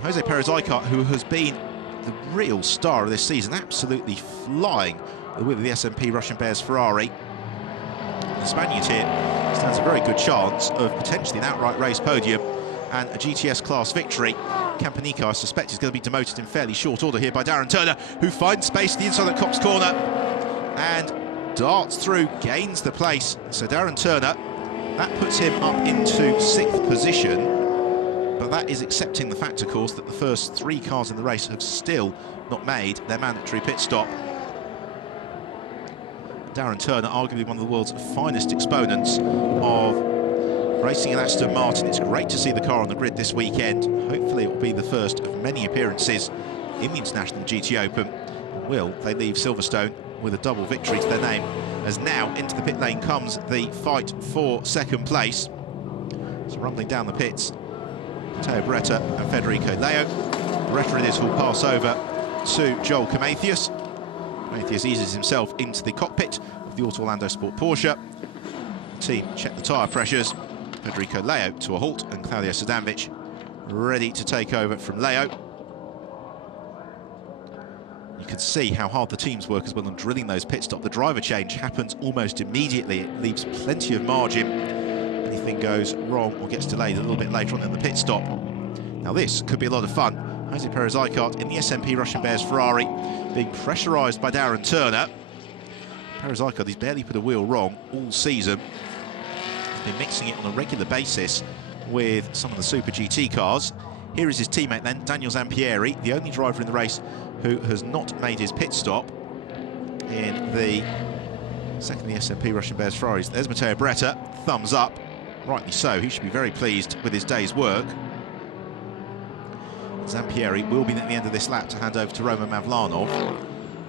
Jose Perez-Icart, who has been the real star of this season, absolutely flying with the SMP Russian Bears Ferrari. The Spaniard here stands a very good chance of potentially an outright race podium and a GTS class victory. Campanico, I suspect, is going to be demoted in fairly short order here by Darren Turner, who finds space to the inside of Copse corner and darts through, gains the place. So Darren Turner, that puts him up into 6th position. But that is accepting the fact, of course, that the first 3 cars in the race have still not made their mandatory pit stop. Darren Turner, arguably one of the world's finest exponents of racing in Aston Martin. It's great to see the car on the grid this weekend. Hopefully it will be the first of many appearances in the International GTOpen. Will they leave Silverstone with a double victory to their name, as now into the pit lane comes the fight for 2nd place. So rumbling down the pits, Matteo Bretta and Federico Leo. Bretta it is who'll pass over to Joel Camathius. Camathius eases himself into the cockpit of the Auto Orlando Sport Porsche. The team check the tyre pressures. Federico Leo to a halt, and Claudio Sadanovic ready to take over from Leo. You can see how hard the teams work as well on drilling those pit stops. The driver change happens almost immediately. It leaves plenty of margin. Anything goes wrong or gets delayed a little bit later on in the pit stop. Now this could be a lot of fun. Jose Perez-Icart in the SMP Russian Bears Ferrari, being pressurised by Darren Turner. Perez-Icart, he's barely put a wheel wrong all season. He's been mixing it on a regular basis with some of the Super GT cars. Here is his teammate then, Daniel Zampieri, the only driver in the race who has not made his pit stop in the second of the SMP Russian Bears Ferraris. There's Matteo Bretta, thumbs up, rightly so. He should be very pleased with his day's work. Zampieri will be at the end of this lap to hand over to Roman Mavlanov.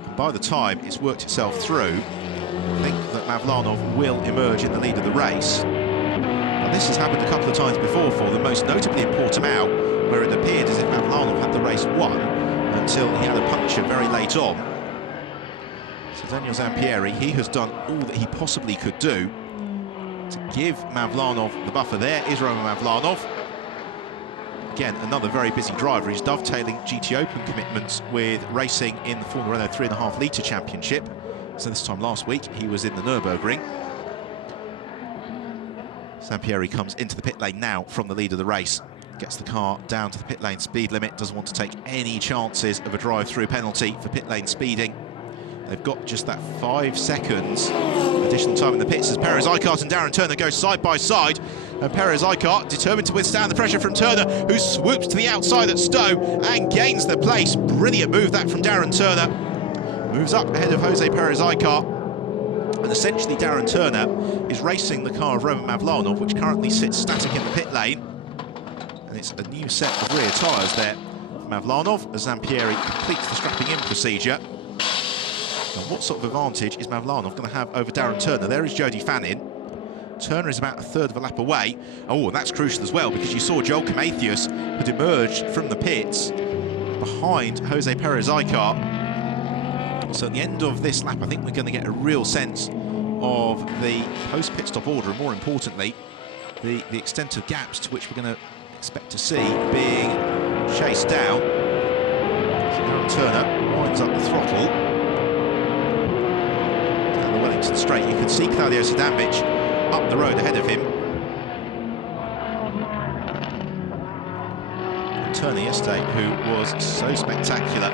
And by the time it's worked itself through, I think that Mavlanov will emerge in the lead of the race. Now, this has happened a couple of times before for them, most notably in Portimao, where it appeared as if Mavlanov had the race won until he had a puncture very late on. So Daniel Zampieri, he has done all that he possibly could do to give Mavlanov the buffer. There is Roman Mavlanov. Again, another very busy driver. He's dovetailing GTOpen commitments with racing in the Formula Renault 3.5 litre championship. So this time last week, he was in the Nürburgring. Zampieri comes into the pit lane now from the lead of the race. Gets the car down to the pit lane speed limit. Doesn't want to take any chances of a drive-through penalty for pit lane speeding. They've got just that 5 seconds additional time in the pits as Perez-Icart and Darren Turner go side by side. And Perez-Icart determined to withstand the pressure from Turner, who swoops to the outside at Stowe and gains the place. Brilliant move that from Darren Turner. Moves up ahead of Jose Perez-Icart. And essentially Darren Turner is racing the car of Roman Mavlanov, which currently sits static in the pit lane. And it's a new set of rear tyres there for Mavlanov as Zampieri completes the strapping in procedure. Now, what sort of advantage is Mavlanov going to have over Darren Turner? There is Jody Fannin. Turner is about a third of a lap away. Oh, and that's crucial as well, because you saw Joel Camathius had emerged from the pits behind Jose Perez-Icart. So at the end of this lap, I think we're going to get a real sense of the post-pit stop order, and more importantly, the extent of gaps to which we're going to expect to see being chased down. So Darren Turner winds up the throttle. Down the Wellington straight, you can see Claudio Sadanovic up the road ahead of him. And Turner yesterday, who was so spectacular.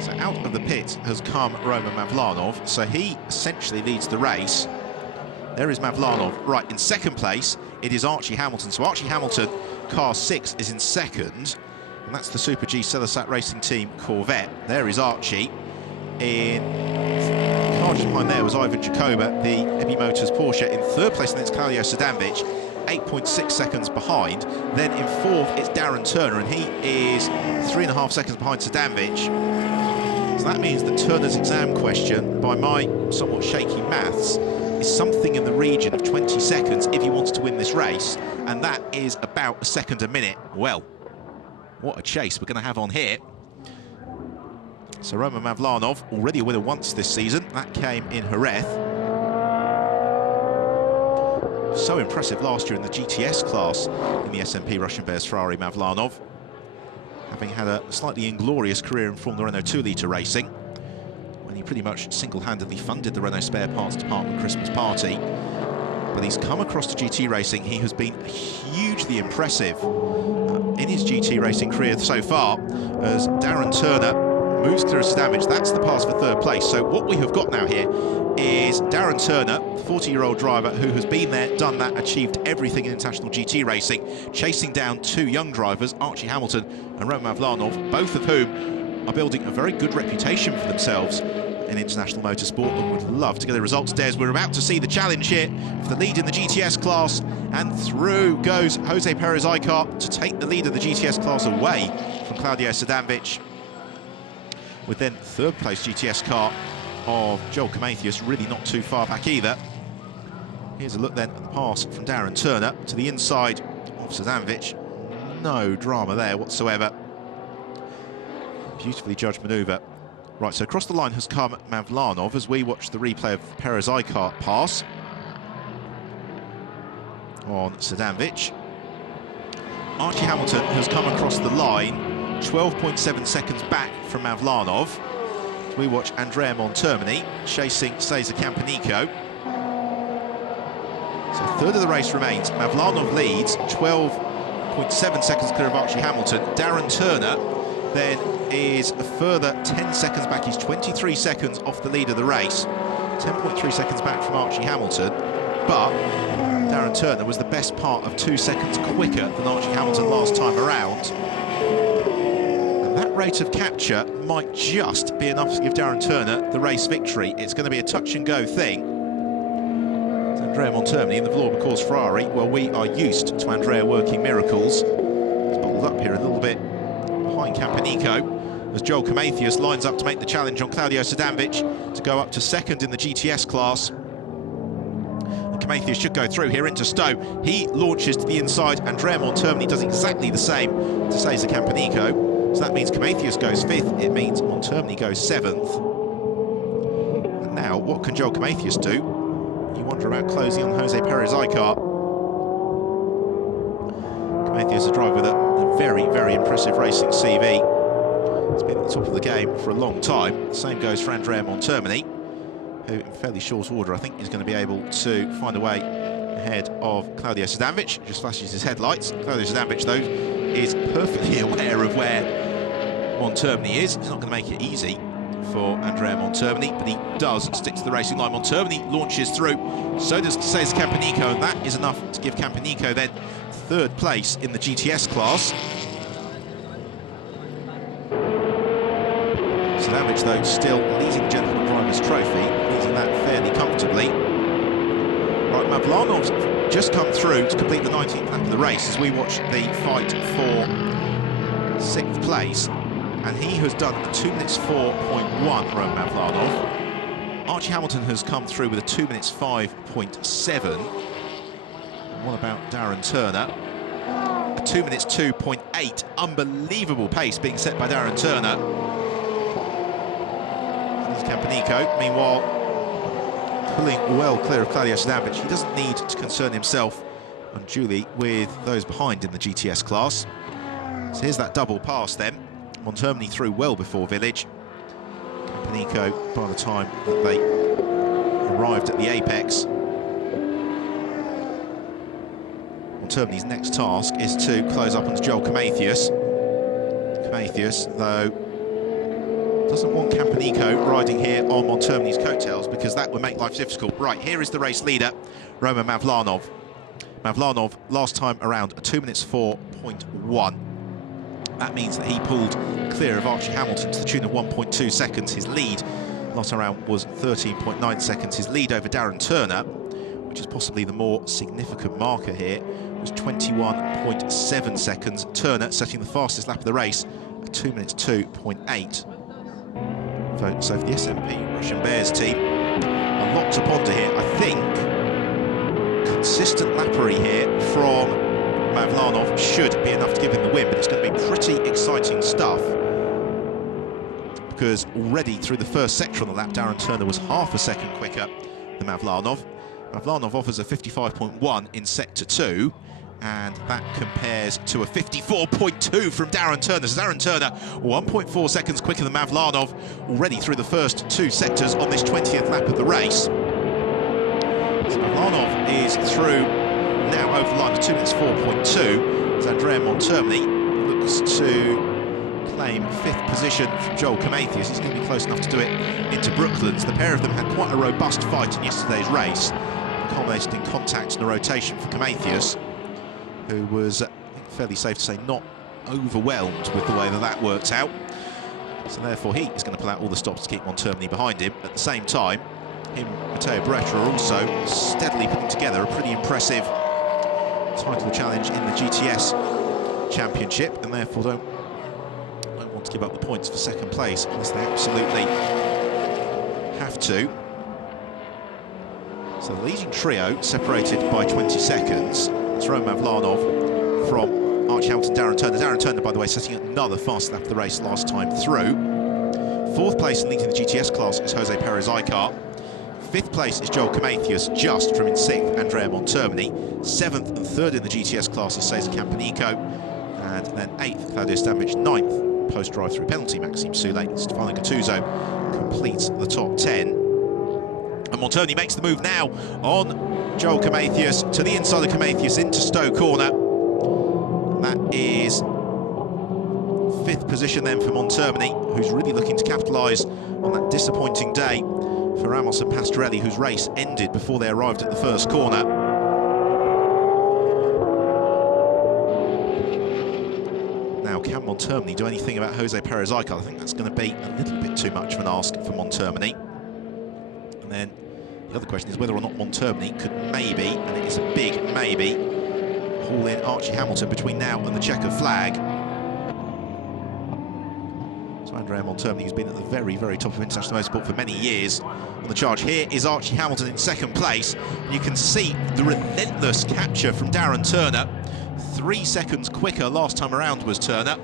So out of the pit has come Roman Mavlanov, so he essentially leads the race. There is Mavlanov. Right, in second place, it is Archie Hamilton. So Archie Hamilton, car 6, is in second, and that's the Super G Celesat Racing Team Corvette. There is Archie. in car just behind there was Ivan Jacoba, the Ebi Motors Porsche. In third place, and it's Claudio Sadanovic, 8.6 seconds behind. Then in fourth, it's Darren Turner, and he is 3.5 seconds behind Sadanovic. So that means that Turner's exam question, by my somewhat shaky maths, is something in the region of 20 seconds if he wants to win this race, and that is about a second a minute. Well, what a chase we're going to have on here. So Roman Mavlanov, already a winner once this season. That came in Jerez. So impressive last year in the GTS class in the SMP Russian Bears Ferrari, Mavlanov, having had a slightly inglorious career in Formula Renault 2-litre racing, when he pretty much single-handedly funded the Renault spare parts department Christmas party. But he's come across to GT racing. He has been hugely impressive in his GT racing career so far, as Darren Turner moves through Sadanovic. That's the pass for third place. So what we have got now here is Darren Turner, the 40-year-old driver who has been there, done that, achieved everything in international GT racing, chasing down two young drivers, Archie Hamilton and Roman Mavlanov, both of whom are building a very good reputation for themselves in international motorsport and would love to get the results today, as we're about to see the challenge here for the lead in the GTS class. And through goes Jose Perez Icar to take the lead of the GTS class away from Claudio Sadanovic, with then third place GTS car of Joel Comathius really not too far back either. Here's a look then at the pass from Darren Turner to the inside of Sadanovic. No drama there whatsoever. Beautifully judged manoeuvre. Right, so across the line has come Mavlanov as we watch the replay of Perez Icar pass on Sadanovic. Archie Hamilton has come across the line 12.7 seconds back from Mavlanov. As we watch Andrea Montermini chasing Cesar Campanico. So third of the race remains. Mavlanov leads 12.7 seconds clear of Archie Hamilton. Darren Turner then is a further 10 seconds back. He's 23 seconds off the lead of the race. 10.3 seconds back from Archie Hamilton. But Darren Turner was the best part of 2 seconds quicker than Archie Hamilton last time around. And that rate of capture might just be enough to give Darren Turner the race victory. It's going to be a touch-and-go thing. It's Andrea Montermini in the Vauxhall Ferrari. Well, we are used to Andrea working miracles. He's bottled up here a little bit behind Campanico, as Joel Comathius lines up to make the challenge on Claudio Sadanovic to go up to second in the GTS class. And Comathius should go through here into Stowe. He launches to the inside. Andrea Montermini does exactly the same to Cesar Campanico. So that means Comathius goes fifth. It means Montermini goes seventh. And now, what can Joel Comathius do? You wonder about closing on Jose Perez Icar. Comathius, a driver with a very, very impressive racing CV. He's been at the top of the game for a long time. The same goes for Andrea Montermini, who in fairly short order I think is going to be able to find a way ahead of Claudio Sadanovic. Just flashes his headlights. Claudio Sadanovic, though, is perfectly aware of where Montermini is. It's not going to make it easy for Andrea Montermini, but he does stick to the racing line. Montermini launches through, so does Cesar Campanico, and that is enough to give Campanico then third place in the GTS class. Sadanovic, though, still leading the Gentleman Drivers' Trophy, leading that fairly comfortably. Right, Mavlanov's just come through to complete the 19th lap of the race as we watch the fight for 6th place, and he has done a 2 minutes 4.1, Roman Mavlanov. Archie Hamilton has come through with a 2 minutes 5.7. What about Darren Turner? A 2 minutes 2.8. Unbelievable pace being set by Darren Turner. There's Campanico, meanwhile, pulling well clear of Claudio Sadanovic. He doesn't need to concern himself unduly with those behind in the GTS class. So here's that double pass then. Montermini through well before Village. Campanico, by the time that they arrived at the apex. Montermini's next task is to close up onto Joel Comathius. Comathius, though, doesn't want Campanico riding here on Montermini's coattails, because that would make life difficult. Right, here is the race leader, Roman Mavlanov. Mavlanov, last time around, a 2 minutes 4.1. That means that he pulled clear of Archie Hamilton to the tune of 1.2 seconds. His lead last time around was 13.9 seconds. His lead over Darren Turner, which is possibly the more significant marker here, was 21.7 seconds. Turner setting the fastest lap of the race at 2 minutes 2.8. So for the SMP Russian Bears team, a lot to ponder here. I think consistent lappery here from Mavlanov should be enough to give him the win, but it's going to be pretty exciting stuff, because already through the first sector on the lap, Darren Turner was half a second quicker than Mavlanov. Mavlanov offers a 55.1 in sector 2, and that compares to a 54.2 from Darren Turner. So Darren Turner 1.4 seconds quicker than Mavlanov already through the first 2 sectors on this 20th lap of the race. So Mavlanov is through now over the line with 2 minutes 4.2 as Andrea Montermini looks to claim 5th position from Joel Komathias. He's going to be close enough to do it into Brooklands. The pair of them had quite a robust fight in yesterday's race, culminated in contact and a rotation for Komathias, who was, I think, fairly safe to say, not overwhelmed with the way that worked out. So therefore he is going to pull out all the stops to keep Montermini behind him. At the same time, him and Matteo Beretta are also steadily putting together a pretty impressive title challenge in the GTS Championship, and therefore don't want to give up the points for second place unless they absolutely have to. So the leading trio separated by 20 seconds. It's Roman Mavlanov from Archie Hamilton, Darren Turner. Darren Turner, by the way, setting another fast lap of the race last time through. 4th place and leading the GTS class is Jose Perez-Icar. 5th place is Joel Komathias, just from in 6th, Andrea Montermini. 7th and 3rd in the GTS class is Cesar Campanico. And then 8th, Claudio Stanvich. 9th, post-drive-through penalty, Maxime Soule. Stefano Gattuso completes the top 10. And Montermini makes the move now on Joel Komathias to the inside of Komathias into Stowe corner. That is 5th position then for Montermini, who's really looking to capitalise on that disappointing day for Ramos and Pastorelli, whose race ended before they arrived at the first corner. Now, can Montermini do anything about Jose Perez-Icar? I think that's going to be a little bit too much of an ask for Montermini. And then the other question is whether or not Montermini could maybe, and it is a big maybe, haul in Archie Hamilton between now and the checkered flag. So Andrea Montermini, who's been at the very, very top of international motorsport for many years, on the charge. Here is Archie Hamilton in 2nd place. And you can see the relentless capture from Darren Turner. 3 seconds quicker last time around was Turner.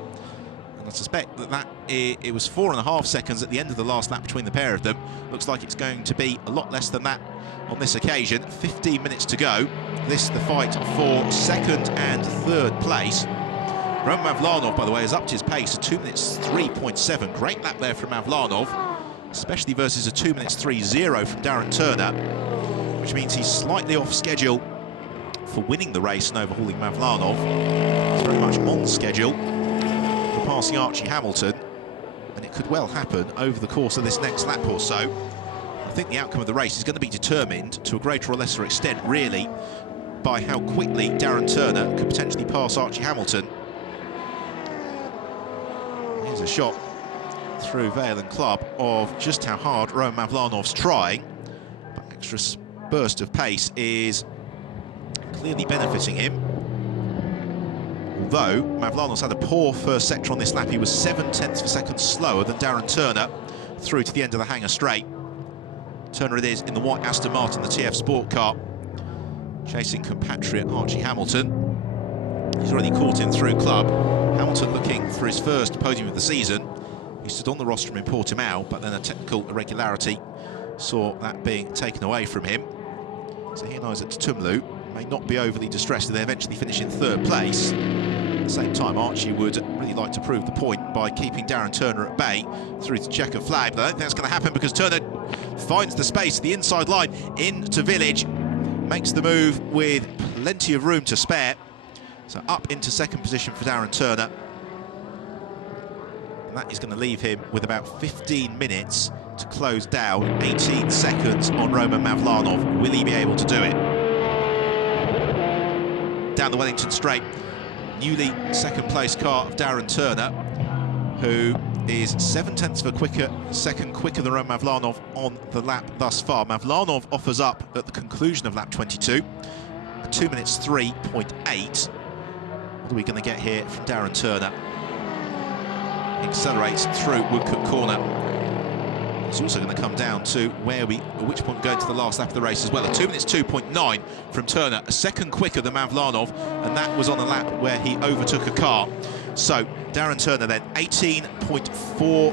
And I suspect that it was 4.5 seconds at the end of the last lap between the pair of them. Looks like it's going to be a lot less than that on this occasion. 15 minutes to go. This the fight for 2nd and 3rd place. Roman Mavlanov, by the way, has upped his pace to 2 minutes 3.7. Great lap there from Mavlanov, especially versus a 2 minutes 3.0 from Darren Turner, which means he's slightly off schedule for winning the race and overhauling Mavlanov. He's very much on schedule for passing Archie Hamilton, and it could well happen over the course of this next lap or so. I think the outcome of the race is going to be determined to a greater or lesser extent, really, by how quickly Darren Turner could potentially pass Archie Hamilton. Here's a shot through Vale and Club of just how hard Roman Mavlanov's trying, but extra burst of pace is clearly benefiting him. Although Mavlanov's had a poor first sector on this lap, he was 7/10 of a second slower than Darren Turner through to the end of the Hangar Straight. Turner it is in the white Aston Martin, the TF Sport car, chasing compatriot Archie Hamilton. He's already caught in through Club. Hamilton looking for his first podium of the season. He stood on the rostrum in Portimao, but then a technical irregularity saw that being taken away from him. So he and Isaac Tumlu may not be overly distressed if they eventually finish in 3rd place. At the same time, Archie would really like to prove the point by keeping Darren Turner at bay through to checker flag, but I don't think that's going to happen because Turner finds the space, the inside line into Village, makes the move with plenty of room to spare. So up into 2nd position for Darren Turner. And that is going to leave him with about 15 minutes to close down. 18 seconds on Roman Mavlanov. Will he be able to do it? Down the Wellington Straight, newly 2nd place car of Darren Turner, who is 7/10 of a second quicker than Roman Mavlanov on the lap thus far. Mavlanov offers up at the conclusion of lap 22, 2 minutes 3.8. What are we going to get here from Darren Turner? Accelerates through Woodcote Corner. It's also going to come down to at which point we go into the last lap of the race as well. A 2 minutes 2.9 from Turner, a second quicker than Mavlanov, and that was on a lap where he overtook a car. So Darren Turner then, 18.4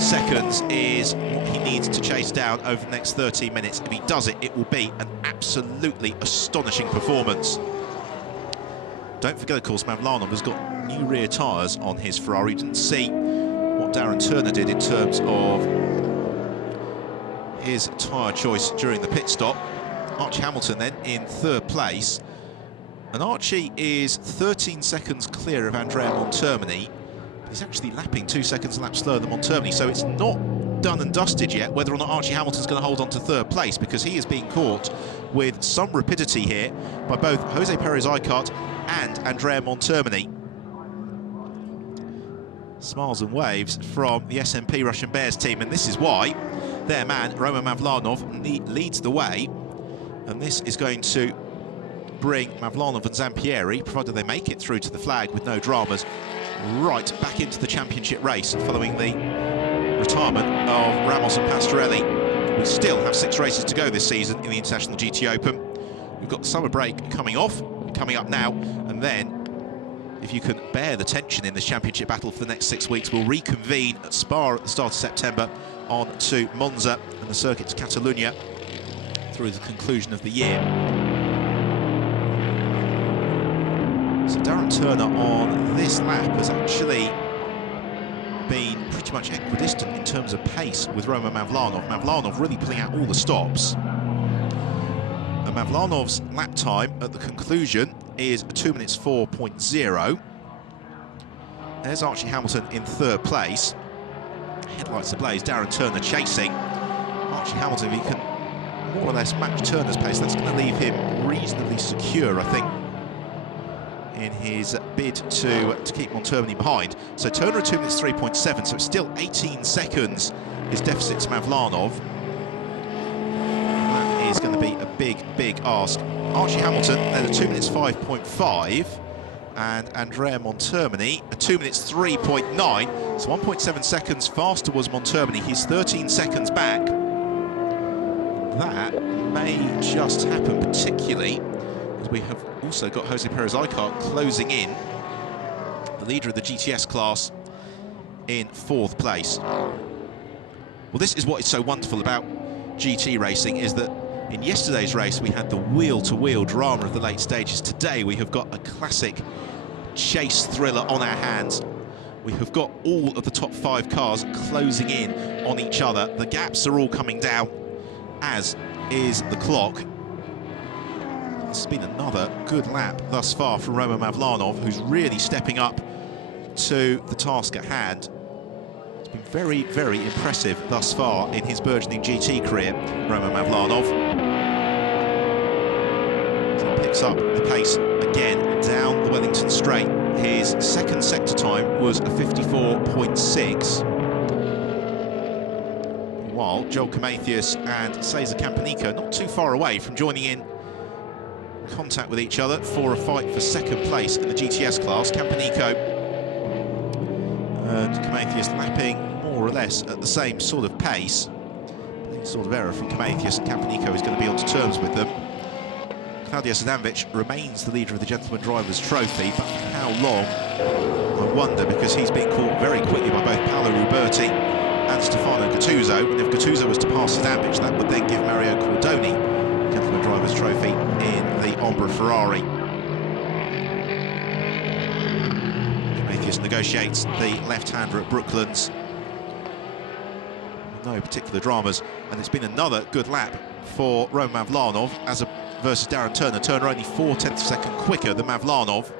seconds is what he needs to chase down over the next 13 minutes. If he does it, it will be an absolutely astonishing performance. Don't forget, of course, Mavlanov has got new rear tyres on his Ferrari. You didn't see what Darren Turner did in terms of his tyre choice during the pit stop. Archie Hamilton then in third place. And Archie is 13 seconds clear of Andrea Montermini. He's actually lapping 2 seconds a lap slower than Montermini, so it's not done and dusted yet whether or not Archie Hamilton's going to hold on to third place, because he is being caught with some rapidity here by both Jose Perez-Icart and Andrea Montermini. Smiles and waves from the SMP Russian Bears team, and this is why their man, Roman Mavlanov, leads the way, and this is going to bring Mavlanov and Zampieri, provided they make it through to the flag with no dramas, right back into the championship race following the retirement of Ramos and Pastorelli. We still have 6 races to go this season in the International GT Open. We've got the summer break coming up now, and then, if you can bear the tension in this championship battle for the next 6 weeks, we'll reconvene at Spa at the start of September, on to Monza and the circuit to Catalunya through the conclusion of the year. So Darren Turner on this lap has actually been pretty much equidistant in terms of pace with Roman Mavlanov. Mavlanov really pulling out all the stops. And Mavlanov's lap time at the conclusion is 2 minutes 4.0. There's Archie Hamilton in third place. Headlights ablaze, Darren Turner chasing. Archie Hamilton, if he can more or less match Turner's pace, that's going to leave him reasonably secure, I think, in his bid to keep Montermini behind. So Turner at 2 minutes 3.7, so it's still 18 seconds his deficit to Mavlanov. That is going to be a big ask. Archie Hamilton then at 2 minutes 5.5, and Andrea Montermini at 2 minutes 3.9, so 1.7 seconds faster was Montermini. He's 13 seconds back. That may just happen, particularly as we have also got Jose Perez-Icart closing in, the leader of the GTS class, in fourth place. Well, this is what is so wonderful about GT racing, is that in yesterday's race we had the wheel-to-wheel drama of the late stages. Today we have got a classic chase thriller on our hands. We have got all of the top 5 cars closing in on each other. The gaps are all coming down, as is the clock. This has been another good lap thus far from Roman Mavlanov, who's really stepping up to the task at hand. It's been very impressive thus far in his burgeoning GT career, Roman Mavlanov. So he picks up the pace again down the Wellington Straight. His second sector time was a 54.6. While Joel Camathius and Cesar Campanico not too far away from joining in contact with each other for a fight for second place in the GTS class. Campanico and Camathius lapping more or less at the same sort of pace. Any sort of error from Camathius, and Campanico is going to be on to terms with them. Claudio Sadanovic remains the leader of the Gentleman Drivers' Trophy, but for how long, I wonder, because he's been caught very quickly by both Paolo Ruberti and Stefano Gattuso, and if Gattuso was to pass Sadanovic, that would then give Mario Cordoni Gentleman Drivers' Trophy in the Ombra Ferrari. Camathius negotiates the left-hander at Brooklands. No particular dramas, and it's been another good lap for Roman Mavlanov versus Darren Turner. Turner only 0.4 of a second quicker than Mavlanov.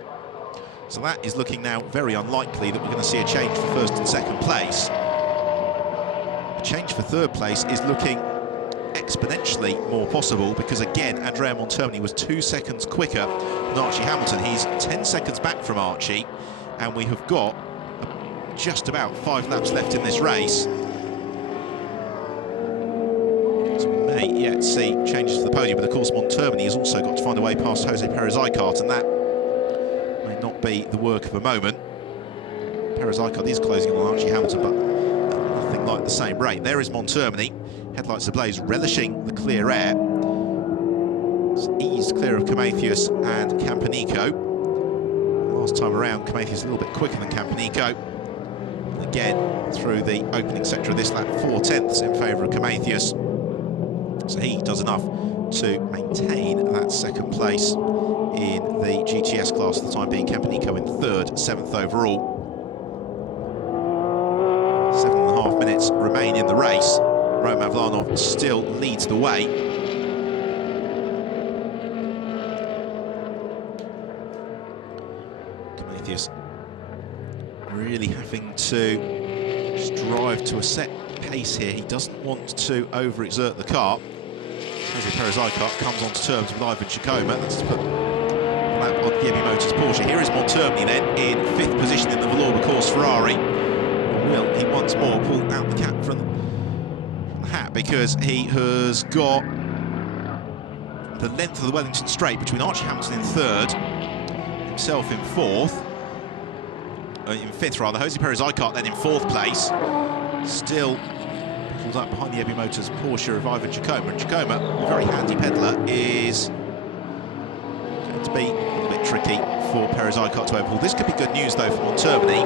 So that is looking now very unlikely that we're going to see a change for first and second place. A change for third place is looking exponentially more possible, because again Andrea Montermini was 2 seconds quicker than Archie Hamilton. He's 10 seconds back from Archie, and we have got just about 5 laps left in this race. So we may yet see changes to the podium, but of course Montermini has also got to find a way past Jose Perez-Icart, and that may not be the work of a moment. Perez-Icart is closing on Archie Hamilton, but nothing like the same rate. There is Montermini, headlights ablaze, relishing the clear air. It's eased clear of Camathius and Campanico. Last time around, Camathius a little bit quicker than Campanico. And again, through the opening sector of this lap, 4/10 in favour of Camathius. So he does enough to maintain that second place in the GTS class for the time being. Campanico in 3rd, 7th overall. 7.5 minutes remain in the race. Roman Mavlanov still leads the way. Camathius really having to just drive to a set pace here. He doesn't want to overexert the car. Jose Perez-Icart comes onto terms with Ivan Chicoma. That's to put that on Yemi Motors Porsche. Here is Montermini then in 5th position in the Valour course Ferrari. Will he once more pull out the cap from the hat, because he has got the length of the Wellington Straight between Archie Hamilton in 3rd, himself in 4th, in 5th rather. Jose Perez-Icart then in 4th place, still pulled up behind the Yemi Motors Porsche of Ivan Chicoma. And Chicoma, a very handy peddler, is going to be a little bit tricky for Perez-Icart to overhaul. This could be good news though for Montermini,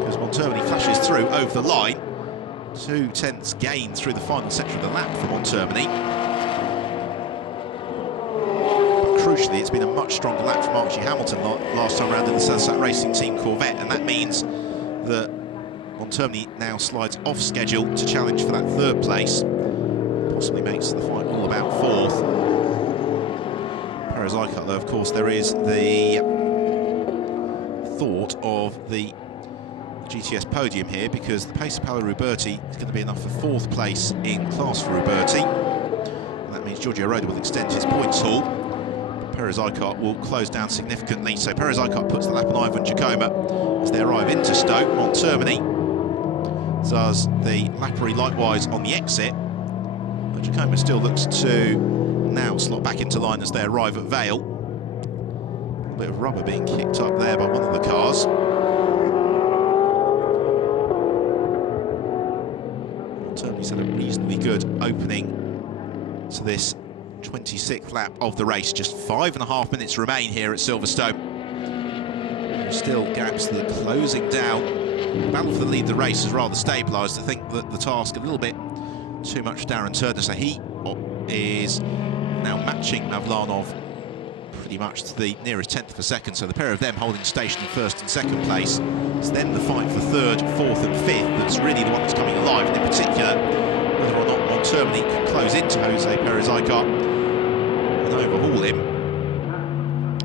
because Montermini flashes through over the line. 2/10 gain through the final sector of the lap for Montermini. But crucially, it's been a much stronger lap from Archie Hamilton last time around in the Southside Racing Team Corvette, and that means that Montermini now slides off schedule to challenge for that 3rd place. Possibly makes the fight all about 4th. Perez-Icart, though, of course, there is the thought of the GTS podium here, because the pace of Paolo Ruberti is going to be enough for 4th place in class for Ruberti. And that means Giorgio Roda will extend his points haul. Perez-Icart will close down significantly. So Perez-Icart puts the lap on Ivan Chicoma as they arrive into Stoke. Montermini does the lappery likewise on the exit. But Chicoma still looks to now slot back into line as they arrive at Vale. A little bit of rubber being kicked up there by one of the cars. Montermini's had a reasonably good opening to this 26th lap of the race. Just 5.5 minutes remain here at Silverstone. There's still gaps that are closing down. The battle for the lead of the race has rather stabilised. I think that the task a little bit too much for Darren Turner, so he is now matching Mavlanov pretty much to the nearest 10th of a second. So the pair of them holding station in 1st and 2nd place. It's then the fight for 3rd, 4th and 5th that's really the one that's coming alive, and in particular whether or not Montermini can close into Jose Perez-Icart and overhaul him.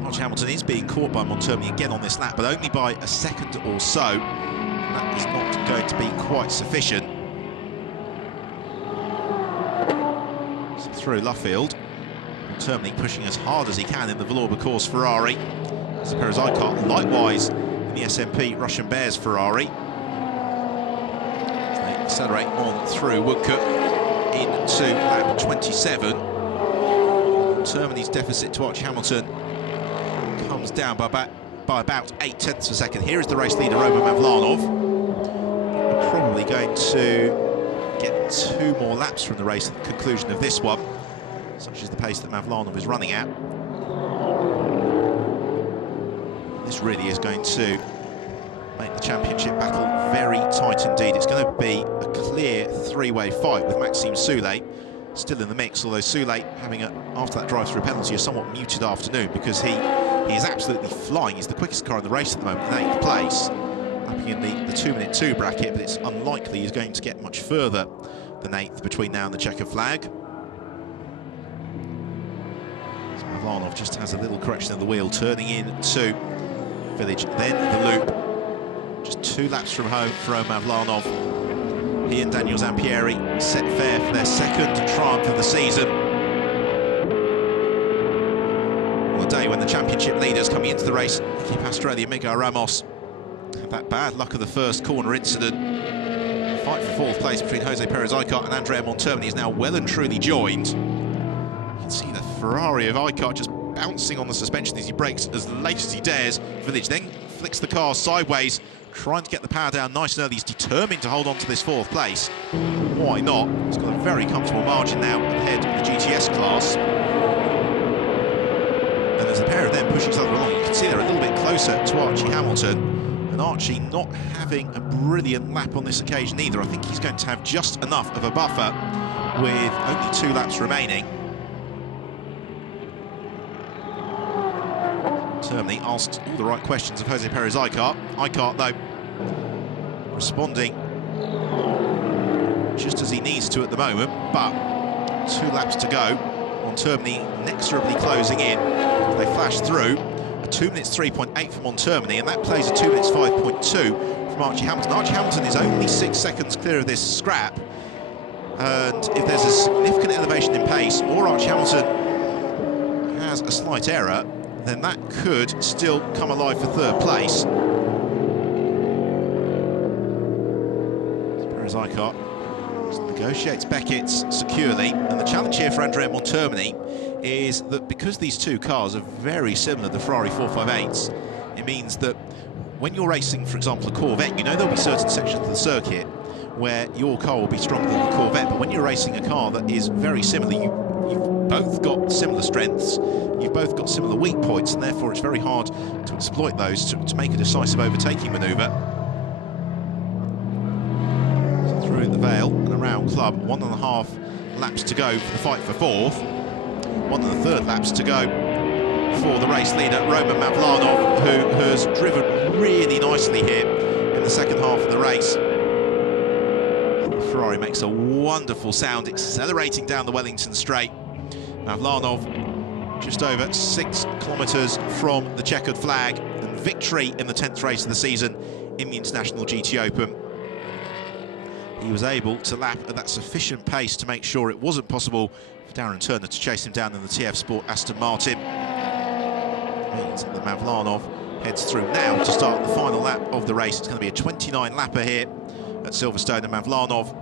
Archie Hamilton is being caught by Montermini again on this lap, but only by a second or so. And that is not going to be quite sufficient. So through Luffield, Montermini pushing as hard as he can in the Valour course Ferrari. So Perez-Icart likewise in the SMP Russian Bears Ferrari. They accelerate on through Woodcote into lap 27. Montermini's deficit to Archie Hamilton comes down by about 8/10 of a second. Here is the race leader, Roman Mavlanov. We're probably going to get 2 more laps from the race at the conclusion of this one, such as the pace that Mavlanov is running at. This really is going to make the championship battle very tight indeed. It's going to be a clear 3-way fight with Maxime Soulé still in the mix, although Soulé having, after that drive-through penalty, a somewhat muted afternoon, because he is absolutely flying. He's the quickest car in the race at the moment, in 8th place, lapping in the 2-minute 2 bracket, but it's unlikely he's going to get much further than 8th between now and the checker flag. So Mavlanov just has a little correction of the wheel, turning into Village, then the loop. Just 2 laps from home for Mavlanov. He and Daniel Zampieri set fair for their 2nd triumph of the season. On a day when the championship leaders coming into the race, Nicky Pastrelli and Miguel Ramos, Had that bad luck of the first corner incident. The fight for fourth place between Jose Perez Icart and Andrea Montermini is now well and truly joined. You can see the Ferrari of Icart just bouncing on the suspension as he brakes as late as he dares. Village then flicks the car sideways, trying to get the power down nice and early. He's determined to hold on to this fourth place. Why not? He's got a very comfortable margin now ahead of the GTS class. And as the pair of them push each other along, you can see they're a little bit closer to Archie Hamilton. And Archie not having a brilliant lap on this occasion either. I think he's going to have just enough of a buffer with only 2 laps remaining. Montermini asked all the right questions of Jose Perez Icart. Icart, though, responding just as he needs to at the moment, but 2 laps to go. Montermini inexorably closing in. They flash through. A 2 minutes 3.8 for Montermini, and that plays a 2 minutes 5.2 from Archie Hamilton. Archie Hamilton is only 6 seconds clear of this scrap, and if there's a significant elevation in pace, or Archie Hamilton has a slight error, then that could still come alive for third place. Perez Icart negotiates Beckett's securely, and the challenge here for Andrea Montermini is that because these two cars are very similar, the Ferrari 458s, it means that when you're racing, for example, a Corvette, you know there'll be certain sections of the circuit where your car will be stronger than the Corvette, but when you're racing a car that is very similar, you've both got similar strengths, you've both got similar weak points, and therefore it's very hard to exploit those to make a decisive overtaking manoeuvre. Through the Vale and around Club, 1.5 laps to go for the fight for fourth. 1.3 laps to go for the race leader, Roman Mavlanov, who has driven really nicely here in the second half of the race. The Ferrari makes a wonderful sound, accelerating down the Wellington Straight. Mavlanov just over 6 kilometres from the checkered flag, and victory in the 10th race of the season in the International GTOpen. He was able to lap at that sufficient pace to make sure it wasn't possible for Darren Turner to chase him down in the TF Sport Aston Martin. It means that Mavlanov heads through now to start the final lap of the race. It's going to be a 29 lapper here at Silverstone, and Mavlanov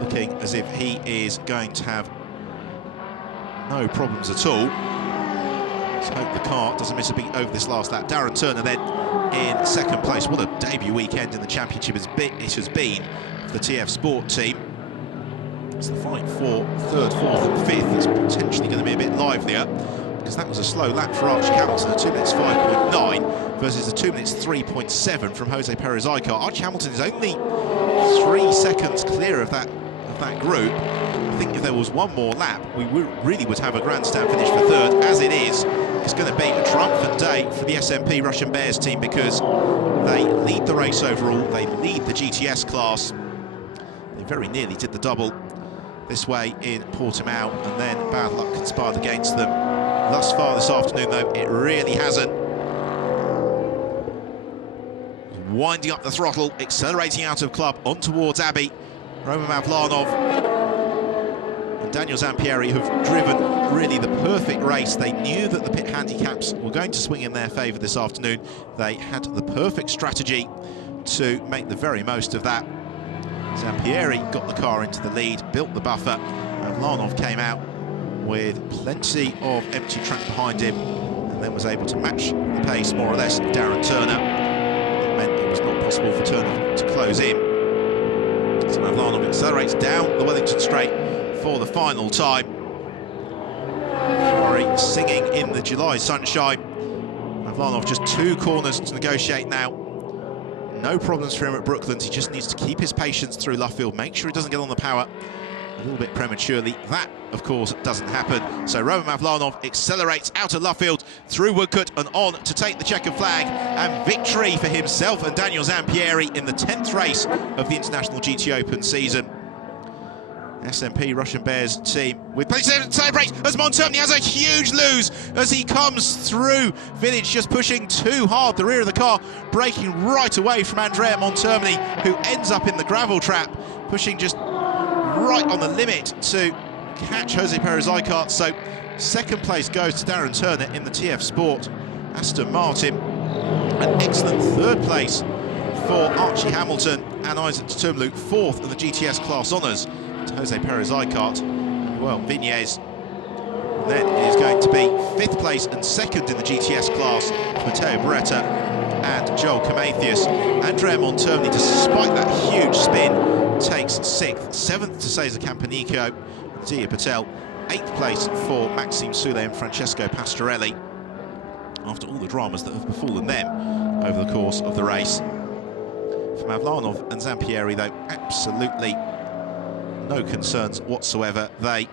looking as if he is going to have no problems at all. Let's hope the car doesn't miss a beat over this last lap. Darren Turner then in second place. What a debut weekend in the championship it has been for the TF Sport team. It's the fight for third, fourth and fifth that's potentially going to be a bit livelier, because that was a slow lap for Archie Hamilton, a 2 minutes 5.9 versus a 2 minutes 3.7 from Jose Perez Icart. Archie Hamilton is only 3 seconds clear of that group. I think if there was one more lap, we really would have a grandstand finish for third. As it is, it's going to be a triumphant day for the SMP Russian Bears team, because they lead the race overall, they lead the GTS class. They very nearly did the double this way in Portimao, and then bad luck conspired against them. Thus far this afternoon, though, it really hasn't. Winding up the throttle, accelerating out of Club on towards Abbey. Roman Mavlanov and Daniel Zampieri have driven really the perfect race. They knew that the pit handicaps were going to swing in their favour this afternoon. They had the perfect strategy to make the very most of that. Zampieri got the car into the lead, built the buffer. Mavlanov came out with plenty of empty track behind him, and then was able to match the pace, more or less, of Darren Turner. That meant it was not possible for Turner to close in. So Mavlanov accelerates down the Wellington Straight for the final time. Ferrari singing in the July sunshine. Mavlanov just 2 corners to negotiate now. No problems for him at Brooklands. He just needs to keep his patience through Luffield, make sure he doesn't get on the power a little bit prematurely. That, of course, doesn't happen. So Roman Mavlanov accelerates out of Luffield through Woodcote and on to take the checkered flag, and victory for himself and Daniel Zampieri in the 10th race of the International GTOpen season. SMP Russian Bears team with plenty to celebrate as Montermini has a huge lose as he comes through Village, just pushing too hard the rear of the car, breaking right away from Andrea Montermini, who ends up in the gravel trap, pushing just right on the limit to catch Jose Perez Icart. So second place goes to Darren Turner in the TF Sport Aston Martin. An excellent third place for Archie Hamilton and Isaac Tumlu, fourth in the GTS class honours to Jose Perez-Icart. Well, Viñez. Then it is going to be fifth place and second in the GTS class for Matteo Beretta and Joel Camathius. Andrea Monterni, despite that huge spin, takes sixth. Seventh to Cesar Campanico, Dia Patel. Eighth place for Maxime Soule and Francesco Pastorelli, after all the dramas that have befallen them over the course of the race. For Mavlanov and Zampieri, though, absolutely no concerns whatsoever. They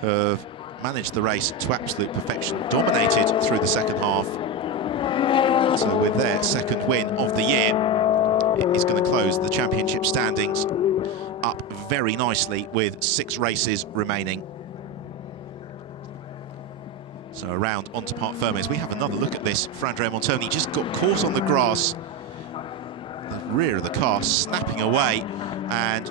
have managed the race to absolute perfection, dominated through the second half. So with their second win of the year, it is going to close the championship standings up very nicely with 6 races remaining. So around onto Parc Fermes, we have another look at this. For Andrea Monterni, just got caught on the grass, the rear of the car snapping away, and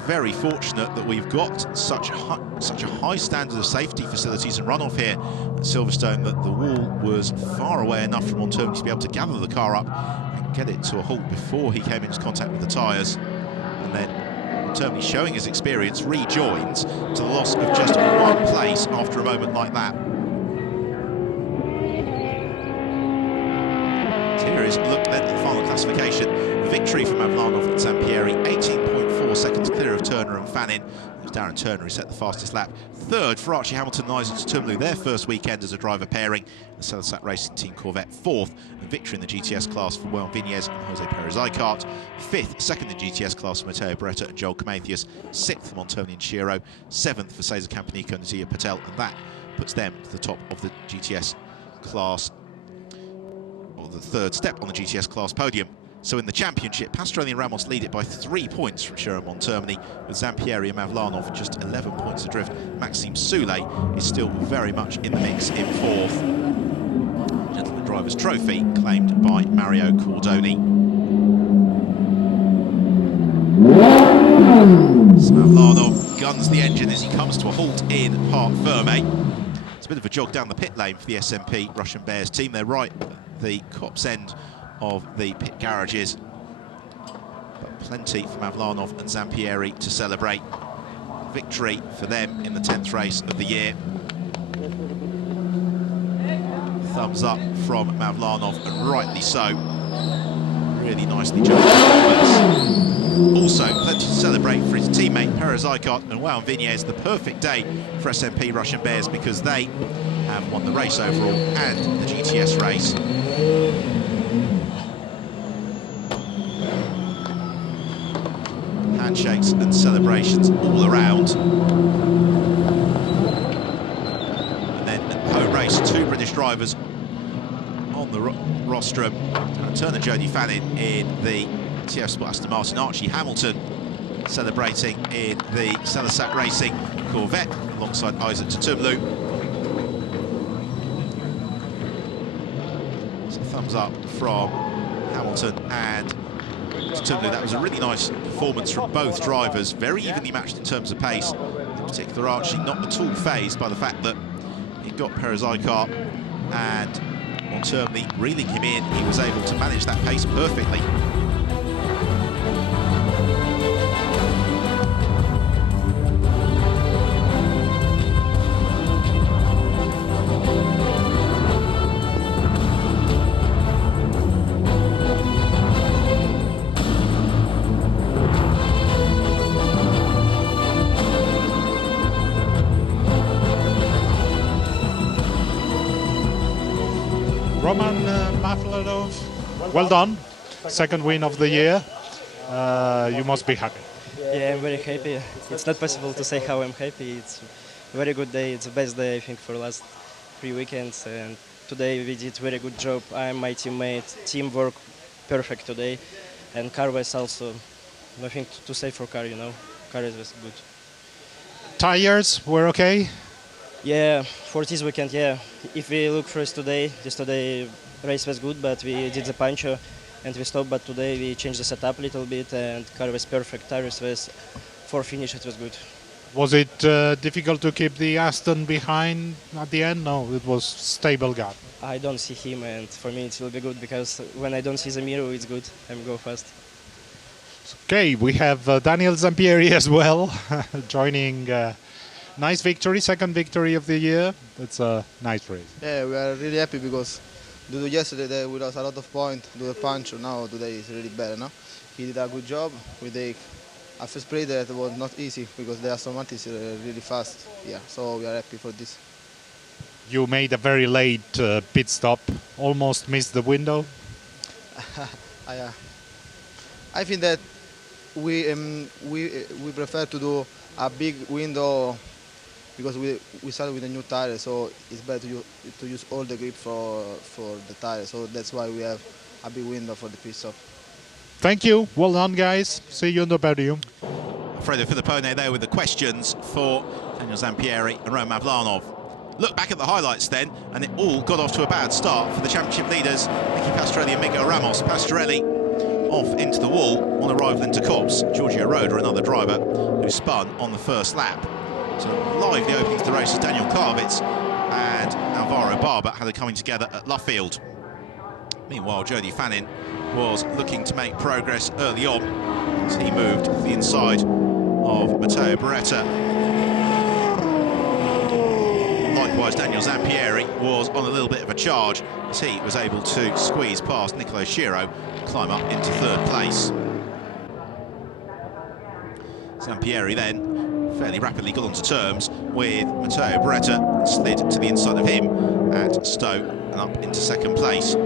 very fortunate that we've got such a high standard of safety facilities and runoff here at Silverstone that the wall was far away enough from Monterni to be able to gather the car up and get it to a halt before he came into contact with the tyres. And then Monterni, showing his experience, rejoins to the loss of just 1 place after a moment like that. So here is a look then at the final classification. The victory for Mavlanov and Zampieri, 18.4 seconds clear of Turner and Fannin. It was Darren Turner who set the fastest lap. Third for Archie Hamilton and Isaac Tumlu, their first weekend as a driver pairing. The Celesat Racing Team Corvette fourth, and victory in the GTS class for Juan Viñez and Jose Perez-Icart. Fifth, second in the GTS class for Matteo Beretta and Joel Camathius. Sixth for Monterni and Shiro. Seventh for Cesar Campanico and Dia Patel, and that puts them to the top of the GTS class, or the third step on the GTS class podium. So in the championship, Pastorelli and Ramos lead it by 3 points from Shiro Monterni, with Zampieri and Mavlanov just 11 points adrift. Maxime Soule is still very much in the mix in fourth. Gentleman Drivers' Trophy claimed by Mario Cordoni. So Mavlanov guns the engine as he comes to a halt in Parc Fermes. It's a bit of a jog down the pit lane for the SMP Russian Bears team. They're right at the copse end of the pit garages, but plenty for Mavlanov and Zampieri to celebrate. Victory for them in the 10th race of the year. Thumbs up from Mavlanov, and rightly so. Really nicely jumped performance. Also, plenty to celebrate for his teammate Perez-Icart and Juan Viñez. The perfect day for SMP Russian Bears, because they have won the race overall and the GTS race. Handshakes and celebrations all around. And then at home race, 2 British drivers on the rostrum. Turner Jody Fannin in the TF Sport Aston Martin. Archie Hamilton celebrating in the Celesat Racing Corvette alongside Isaac Tumlu. So thumbs up from Hamilton and Tumlu. That was a really nice performance from both drivers, very evenly matched in terms of pace. In particular, Archie not at all fazed by the fact that he got Perez-Icart and Monterni reeling him in. He was able to manage that pace perfectly. Roman Mavlanov, well done. Second win of the year. You must be happy. Yeah, I'm very happy. It's not possible to say how I'm happy. It's a very good day. It's the best day, I think, for the last 3 weekends. And today we did a very good job. I and my teammate, teamwork perfect today. And car was also, nothing to say for car, you know. Car was good. Tires were okay? Yeah, for this weekend, yeah. If we look first today, yesterday race was good, but we did the puncher and we stopped. But today we changed the setup a little bit and car was perfect. Tires was, for finish it was good. Was it difficult to keep the Aston behind at the end? No, it was stable gap. I don't see him, and for me it will be good because when I don't see the mirror, it's good. I'm go fast. Okay, we have Daniel Zampieri as well joining. Nice victory, second victory of the year. It's a nice race. Yeah, we are really happy because due to yesterday we lost a lot of points due to the punch. Now today is really better. No? He did a good job. We take a first play that was not easy because the Aston Martin is really fast. Yeah, so we are happy for this. You made a very late pit stop, almost missed the window. I think that we prefer to do a big window because we started with a new tire, so it's better to use all the grip for the tire. So that's why we have a big window for the pit stop. Thank you. Well done, guys. See you on the podium. Fredo Filippone there with the questions for Daniel Zampieri and Roman Mavlanov. Look back at the highlights then, and it all got off to a bad start for the championship leaders, Nicky Pastorelli and Miguel Ramos. Pastorelli off into the wall on arrival into Copse. Giorgio Roda, another driver, who spun on the first lap. So lively opening to the race as Daniel Kravitz and Alvaro Barber had it coming together at Luffield. Meanwhile, Jody Fannin was looking to make progress early on as he moved to the inside of Matteo Beretta. Likewise, Daniel Zampieri was on a little bit of a charge as he was able to squeeze past Nicolo Schiro and climb up into third place. Zampieri then fairly rapidly got onto terms with Matteo Beretta, slid to the inside of him at Stowe and up into second place.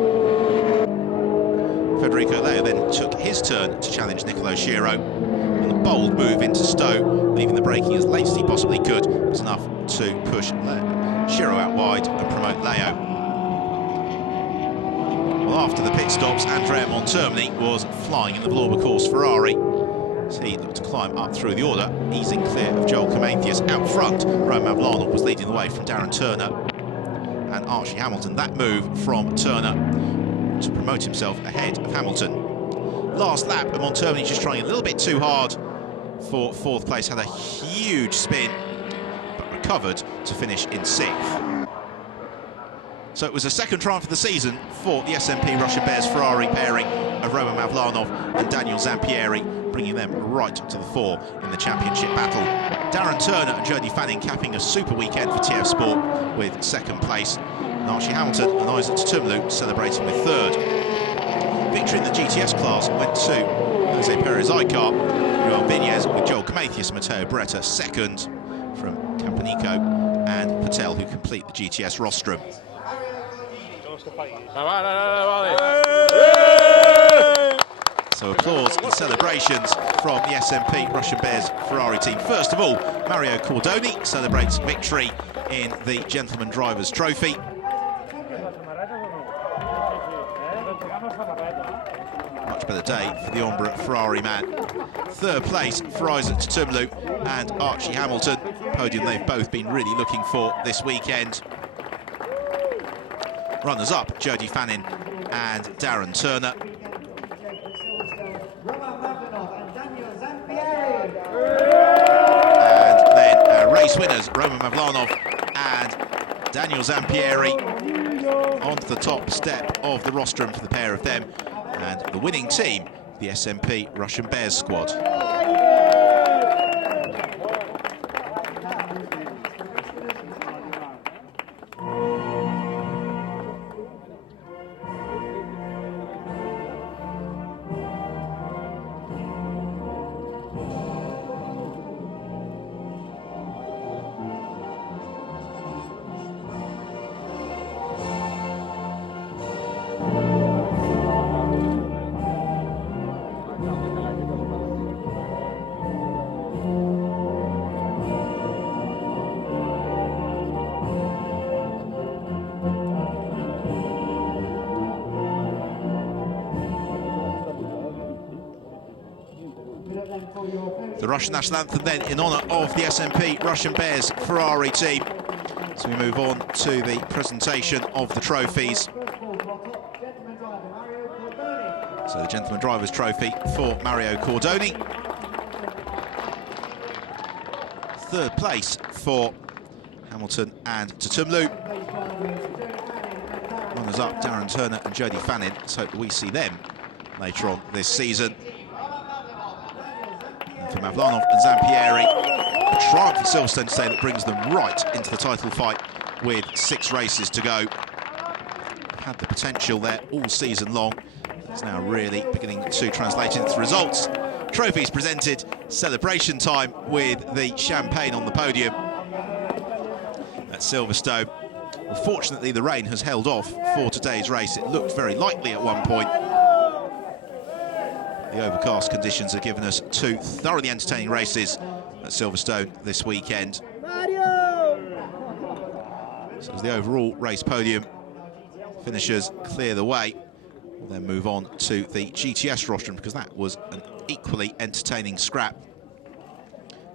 Federico Leo then took his turn to challenge Nicolo Schiro, and a bold move into Stowe, leaving the braking as late as he possibly could, was enough to push Schiro out wide and promote Leo. Well, after the pit stops, Andrea Montermini was flying in the Vlorba-Course Ferrari. So he looked to climb up through the order, easing clear of Joel Comathius. Out front, Roman Mavlanov was leading the way from Darren Turner and Archie Hamilton. That move from Turner to promote himself ahead of Hamilton. Last lap, Montermini just trying a little bit too hard for fourth place, had a huge spin, but recovered to finish in sixth. So it was a second triumph of the season for the SMP Russian Bears Ferrari pairing of Roman Mavlanov and Daniel Zampieri, bringing them right to the fore in the championship battle. Darren Turner and Jody Fannin capping a super weekend for TF Sport with second place. And Archie Hamilton and Isaac Tumlu celebrating with third. Victory in the GTS class went to Jose Perez Icar, Joel Viñez with Joel Comathius, Matteo Beretta second from Campanico and Patel, who complete the GTS rostrum. So applause and celebrations from the SMP Russian Bears Ferrari team. First of all, Mario Cordoni celebrates victory in the Gentleman Drivers' Trophy. Much better day for the Ombra Ferrari man. Third place for Isaac Tumlu and Archie Hamilton. Podium they've both been really looking for this weekend. Runners up, Jody Fannin and Darren Turner. And then race winners, Roman Mavlanov and Daniel Zampieri onto the top step of the rostrum for the pair of them. And the winning team, the SMP Russian Bears squad. The Russian national anthem then in honour of the SMP Russian Bears Ferrari team. So we move on to the presentation of the trophies. So the Gentleman Drivers Trophy for Mario Cordoni. third place for Hamilton and Tutumlu. Runners-up Darren Turner and Jody Fannin. Let's hope that we see them later on this season. And for Mavlanov and Zampieri, a triumph at Silverstone today that brings them right into the title fight with 6 races to go. Had the potential there all season long. It's now really beginning to translate into results. Trophies presented, celebration time with the champagne on the podium at Silverstone. Well, fortunately, the rain has held off for today's race. It looked very likely at one point. The overcast conditions have given us 2 thoroughly entertaining races at Silverstone this weekend. So as the overall race podium finishers clear the way, we'll then move on to the GTS rostrum, because that was an equally entertaining scrap.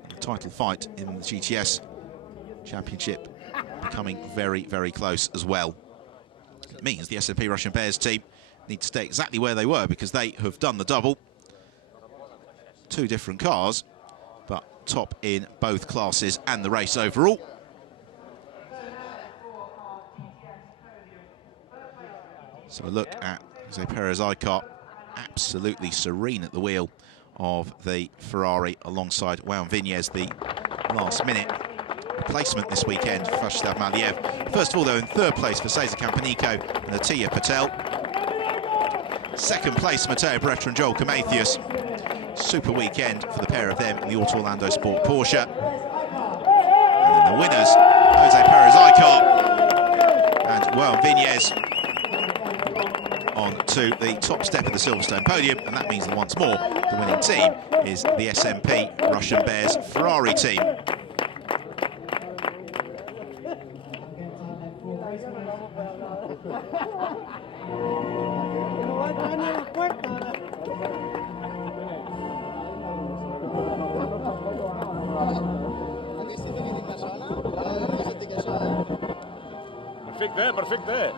The title fight in the GTS Championship becoming very, very close as well. It means the SMP Russian Bears team need to stay exactly where they were, because they have done the double. 2 different cars, but top in both classes and the race overall. So a look at Jose Perez Icar, absolutely serene at the wheel of the Ferrari alongside Wout Viñez, the last-minute replacement this weekend for Vasyslav Maliev. First of all, though, in 3rd place for Cesar Campanico and Atiya Patel. 2nd place, Matteo Beretta and Joel Comathius. Super weekend for the pair of them in the Auto Orlando Sport Porsche. And then the winners, Jose Perez Icar and Wout Viñez, on to the top step of the Silverstone podium, and that means that once more the winning team is the SMP Russian Bears Ferrari team. Perfect there.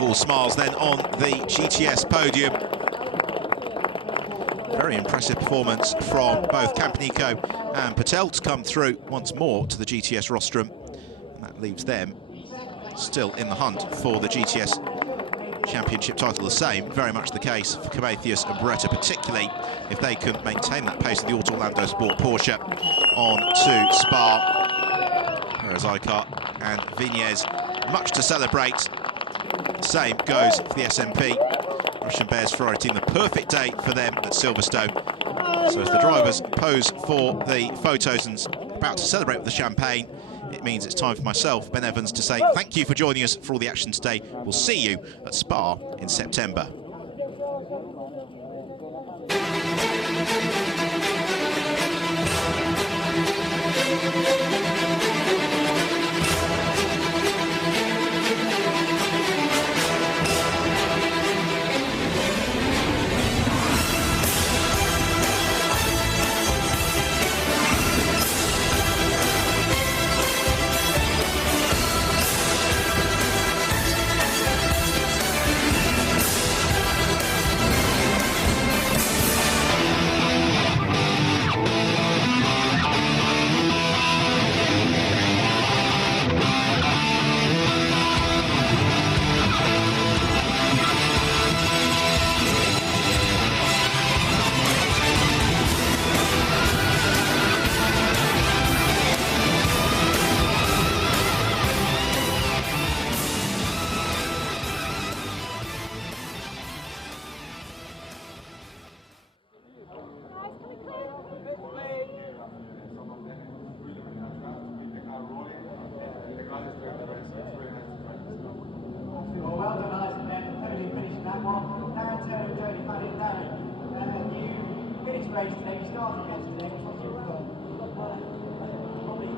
All smiles then on the GTS podium. Very impressive performance from both Campanico and Patel to come through once more to the GTS rostrum. And that leaves them still in the hunt for the GTS Championship title. The same, very much the case for Comathius and Beretta, particularly if they can maintain that pace of the Auto Orlando Sport Porsche on to Spa. Whereas Icar and Viñez, much to celebrate. The same goes for the SMP Russian Bears Ferrari team. The perfect day for them at Silverstone. So as the drivers pose for the photos and about to celebrate with the champagne, it means it's time for myself, Ben Evans, to say thank you for joining us for all the action today. We'll see you at Spa in September. Race today, you started yesterday, probably